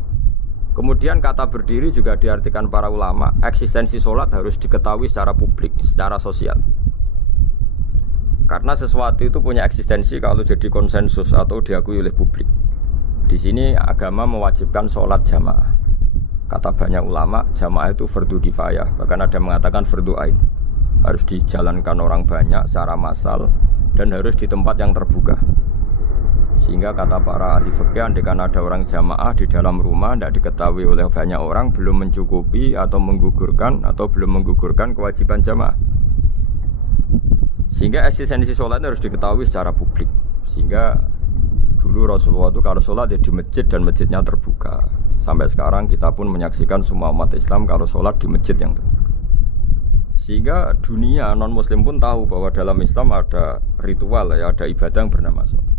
Kemudian kata berdiri juga diartikan para ulama, eksistensi sholat harus diketahui secara publik, secara sosial. Karena sesuatu itu punya eksistensi kalau jadi konsensus atau diakui oleh publik. Di sini agama mewajibkan sholat jamaah. Kata banyak ulama, jamaah itu fardu kifayah. Bahkan ada yang mengatakan fardu ain. Harus dijalankan orang banyak secara massal dan harus di tempat yang terbuka. Sehingga kata para ahli fikih, andaikan ada orang jamaah di dalam rumah tidak diketahui oleh banyak orang, belum mencukupi atau belum menggugurkan kewajiban jamaah. Sehingga eksistensi sholat harus diketahui secara publik. Sehingga dulu Rasulullah itu kalau sholat ya di masjid dan masjidnya terbuka. Sampai sekarang kita pun menyaksikan semua umat Islam kalau sholat di masjid yang terbuka. Sehingga dunia non muslim pun tahu bahwa dalam Islam ada ritual, ya, ada ibadah yang bernama sholat.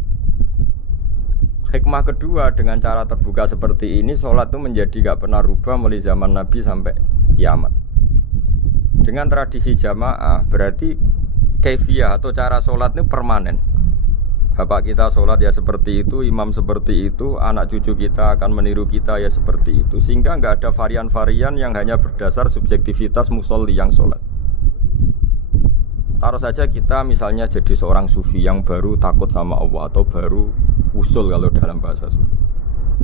Hikmah kedua dengan cara terbuka seperti ini, sholat itu menjadi gak pernah rubah mulai zaman Nabi sampai kiamat. Dengan tradisi jamaah berarti kaifiyah atau cara sholat ini permanen. Bapak kita sholat ya seperti itu, imam seperti itu, anak cucu kita akan meniru kita ya seperti itu. Sehingga nggak ada varian-varian yang hanya berdasar subjektivitas musolli yang sholat. Taruh saja kita misalnya jadi seorang sufi yang baru takut sama Allah atau baru usul kalau dalam bahasa sufi.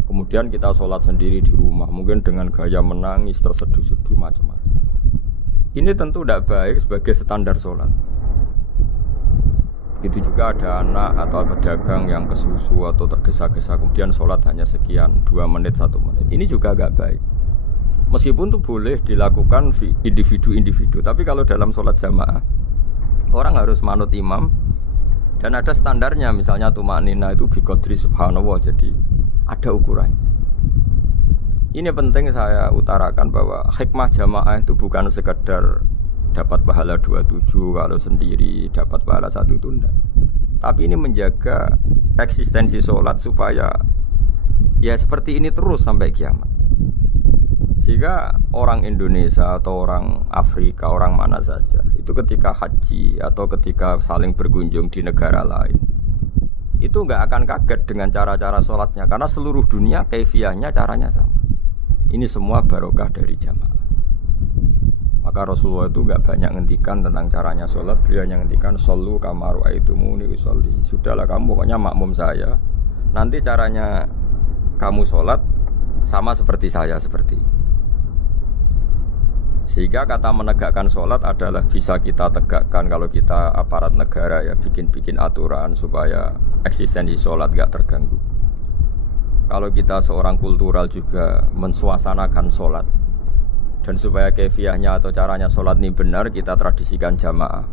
Kemudian kita sholat sendiri di rumah, mungkin dengan gaya menangis, terseduh-seduh, macam-macam. Ini tentu tidak baik sebagai standar sholat. Begitu juga ada anak atau pedagang yang kesusu atau tergesa-gesa kemudian sholat hanya sekian, 2 menit, 1 menit. Ini juga agak baik. Meskipun itu boleh dilakukan individu-individu, tapi kalau dalam sholat jamaah orang harus manut imam dan ada standarnya. Misalnya tumakninah itu biqadri subhanallah, jadi ada ukurannya. Ini penting saya utarakan bahwa hikmah jamaah itu bukan sekedar dapat pahala 27 kalau sendiri, dapat pahala 1 itu enggak. Tapi ini menjaga eksistensi sholat supaya ya seperti ini terus sampai kiamat. Sehingga orang Indonesia atau orang Afrika, orang mana saja, itu ketika haji atau ketika saling berkunjung di negara lain, itu enggak akan kaget dengan cara-cara sholatnya. Karena seluruh dunia kaifiyahnya caranya sama. Ini semua barokah dari jamaah. Maka Rasulullah itu enggak banyak ngendikan tentang caranya sholat. Beliau hanya ngendikan shollu kama ra'aitumuni usolli. Sudahlah kamu pokoknya makmum saya. Nanti caranya kamu sholat sama seperti saya seperti ini. Sehingga kata menegakkan sholat adalah bisa kita tegakkan kalau kita aparat negara ya, bikin aturan supaya eksistensi sholat enggak terganggu. Kalau kita seorang kultural juga mensuasanakan sholat. Dan supaya kefiahnya atau caranya sholat ini benar, kita tradisikan jamaah.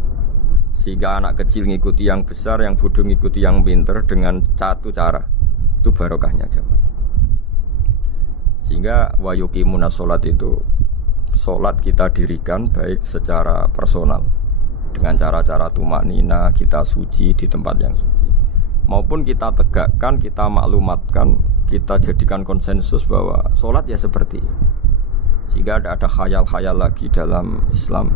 Sehingga anak kecil ngikuti yang besar, yang bodoh ngikuti yang pinter dengan satu cara. Itu barokahnya jamaah. Sehingga wa yuqimunas sholat itu, sholat kita dirikan baik secara personal. Dengan cara-cara tumakninah, kita suci di tempat yang suci. Maupun kita tegakkan, kita maklumatkan, kita jadikan konsensus bahwa sholat ya seperti ini. Sehingga ada khayal-khayal lagi dalam Islam.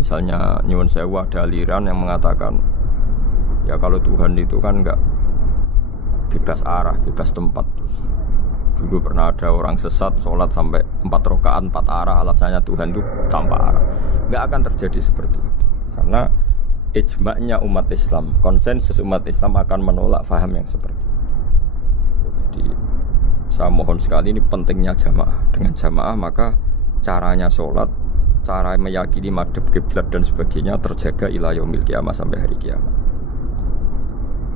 Misalnya nyuwun sewu ada aliran yang mengatakan Ya kalau Tuhan itu kan enggak bebas arah, bebas tempat. Dulu pernah ada orang sesat sholat sampai 4 rakaat 4 arah, alasannya Tuhan itu tanpa arah. Enggak akan terjadi seperti itu. Karena ijma'nya umat Islam, konsensus umat Islam akan menolak faham yang seperti itu. Jadi saya mohon sekali, ini pentingnya jamaah. Dengan jamaah maka caranya sholat, cara meyakini madhab kiblat dan sebagainya terjaga ila yaumil qiyamah, sampai hari kiamat.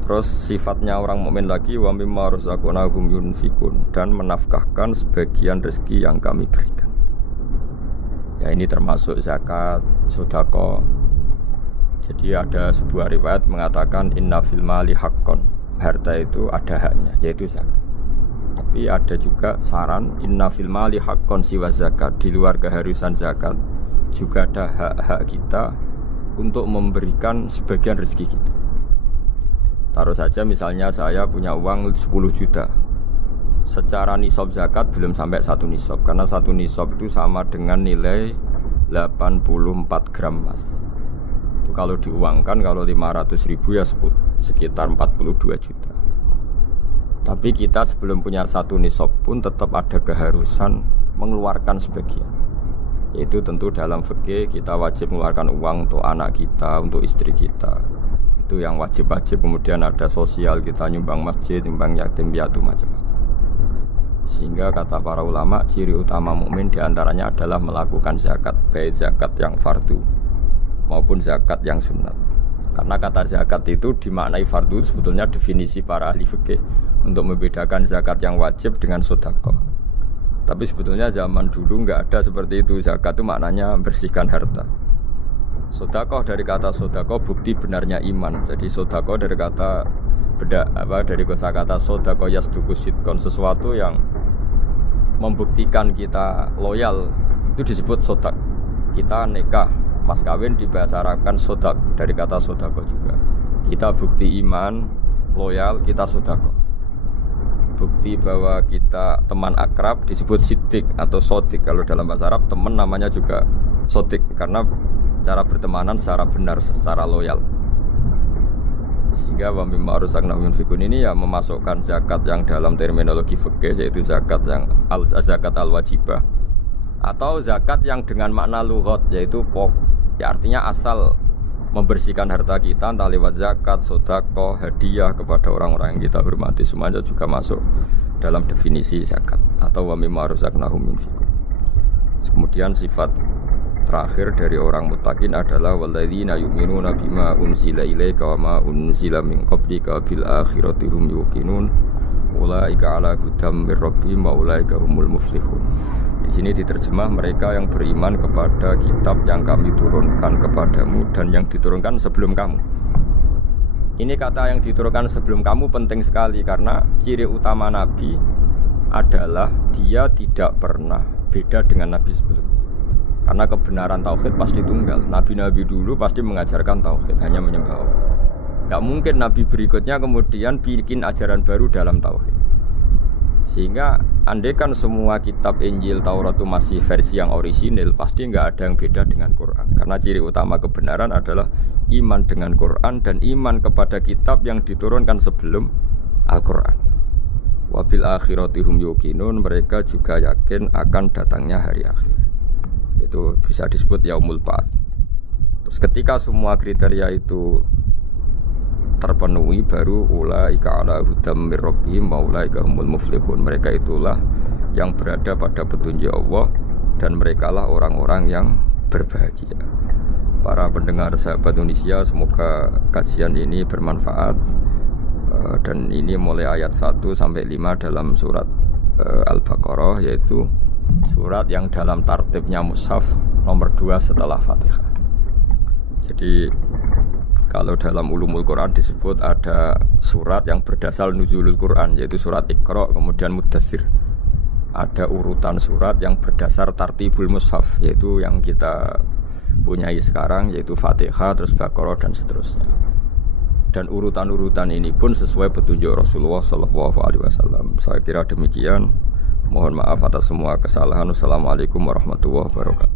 Terus sifatnya orang mukmin lagi, wa mimma razaqnahum yunfikun, dan menafkahkan sebagian rezeki yang kami berikan. Ya ini termasuk zakat, sedekah. Jadi ada sebuah riwayat mengatakan inna fil mali haqqon, harta itu ada haknya, yaitu zakat. Tapi ada juga saran inna fil mali haqqon siwa zakat, di luar keharusan zakat juga ada hak-hak kita untuk memberikan sebagian rezeki kita. Taruh saja misalnya saya punya uang 10 juta. Secara nisab zakat belum sampai 1 nisab, karena 1 nisab itu sama dengan nilai 84 gram emas. Itu kalau diuangkan, kalau 500.000 ya sekitar 42 juta. Tapi kita sebelum punya 1 nisab pun tetap ada keharusan mengeluarkan sebagian. Yaitu tentu dalam fikih kita wajib mengeluarkan uang untuk anak kita, untuk istri kita. Itu yang wajib-wajib. Kemudian ada sosial, kita nyumbang masjid, nyumbang yatim piatu, macam-macam. Sehingga kata para ulama, ciri utama mukmin diantaranya adalah melakukan zakat, baik zakat yang fardu maupun zakat yang sunat. Karena kata zakat itu dimaknai fardu, sebetulnya definisi para ahli fikih untuk membedakan zakat yang wajib dengan sedekah. Tapi sebetulnya zaman dulu enggak ada seperti itu. Zakat itu maknanya membersihkan harta. Sedekah dari kata sedekah bukti benarnya iman. Jadi sedekah dari kata dari kosakata sedekah yasduqu sidqan, sesuatu yang membuktikan kita loyal itu disebut sedekah. Kita nikah, mas kawin di bahasa Arab kan sedekah, dari kata sedekah juga. Kita bukti iman, loyal, kita sedekah. Bukti bahwa kita teman akrab disebut siddiq atau sodik. Kalau dalam bahasa Arab teman namanya juga sodik, karena cara bertemanan secara benar, secara loyal. Sehingga wa mimma razaqnahum yunfikun ini ya memasukkan zakat yang dalam terminologi fikih, yaitu zakat yang zakat al-wajibah, atau zakat yang dengan makna lughat, yaitu ya artinya asal membersihkan harta kita, entah lewat zakat, sedekah, hadiah kepada orang-orang yang kita hormati, semuanya juga masuk dalam definisi zakat atau wa mimma razaqnahum yunfikun. Kemudian sifat terakhir dari orang muttaqin adalah walladzina yu'minuna bima unzila ilaika wa ma unzila min qablika bil akhirati hum yuqinun ulaika ala hudam mir rabbihim wa ulaika humul muflihun. Di sini diterjemah mereka yang beriman kepada kitab yang kami turunkan kepadamu dan yang diturunkan sebelum kamu. Ini kata yang diturunkan sebelum kamu penting sekali, karena ciri utama Nabi adalah dia tidak pernah beda dengan Nabi sebelumnya. Karena kebenaran tauhid pasti tunggal. Nabi-nabi dulu pasti mengajarkan tauhid, hanya menyembah Allah. Gak mungkin nabi berikutnya kemudian bikin ajaran baru dalam tauhid. Sehingga andaikan semua kitab Injil, Taurat itu masih versi yang orisinil, pasti gak ada yang beda dengan Quran. Karena ciri utama kebenaran adalah iman dengan Quran dan iman kepada kitab yang diturunkan sebelum Al-Quran. Wabil akhiratihum yuqinun, mereka juga yakin akan datangnya hari akhir. Itu bisa disebut yaumul ba'ats. Terus ketika semua kriteria itu terpenuhi, baru ulaika ala hudam mir rabbihim wa ulaika humul muflihun. Mereka itulah yang berada pada petunjuk Allah dan merekalah orang-orang yang berbahagia. Para pendengar sahabat Indonesia, semoga kajian ini bermanfaat. Dan ini mulai ayat 1 sampai 5 dalam surat Al-Baqarah, yaitu surat yang dalam tartibnya mushaf nomor 2 setelah Fatihah. Jadi kalau dalam ulumul Quran disebut ada surat yang berdasar nuzulul Quran, yaitu surat Iqra, kemudian Mudaththir. Ada urutan surat yang berdasar tartibul mushaf, yaitu yang kita punyai sekarang, yaitu Fatihah, terus Baqarah dan seterusnya. Dan urutan-urutan ini pun sesuai petunjuk Rasulullah SAW. Saya kira demikian. Mohon maaf atas semua kesalahan. Wassalamualaikum warahmatullahi wabarakatuh.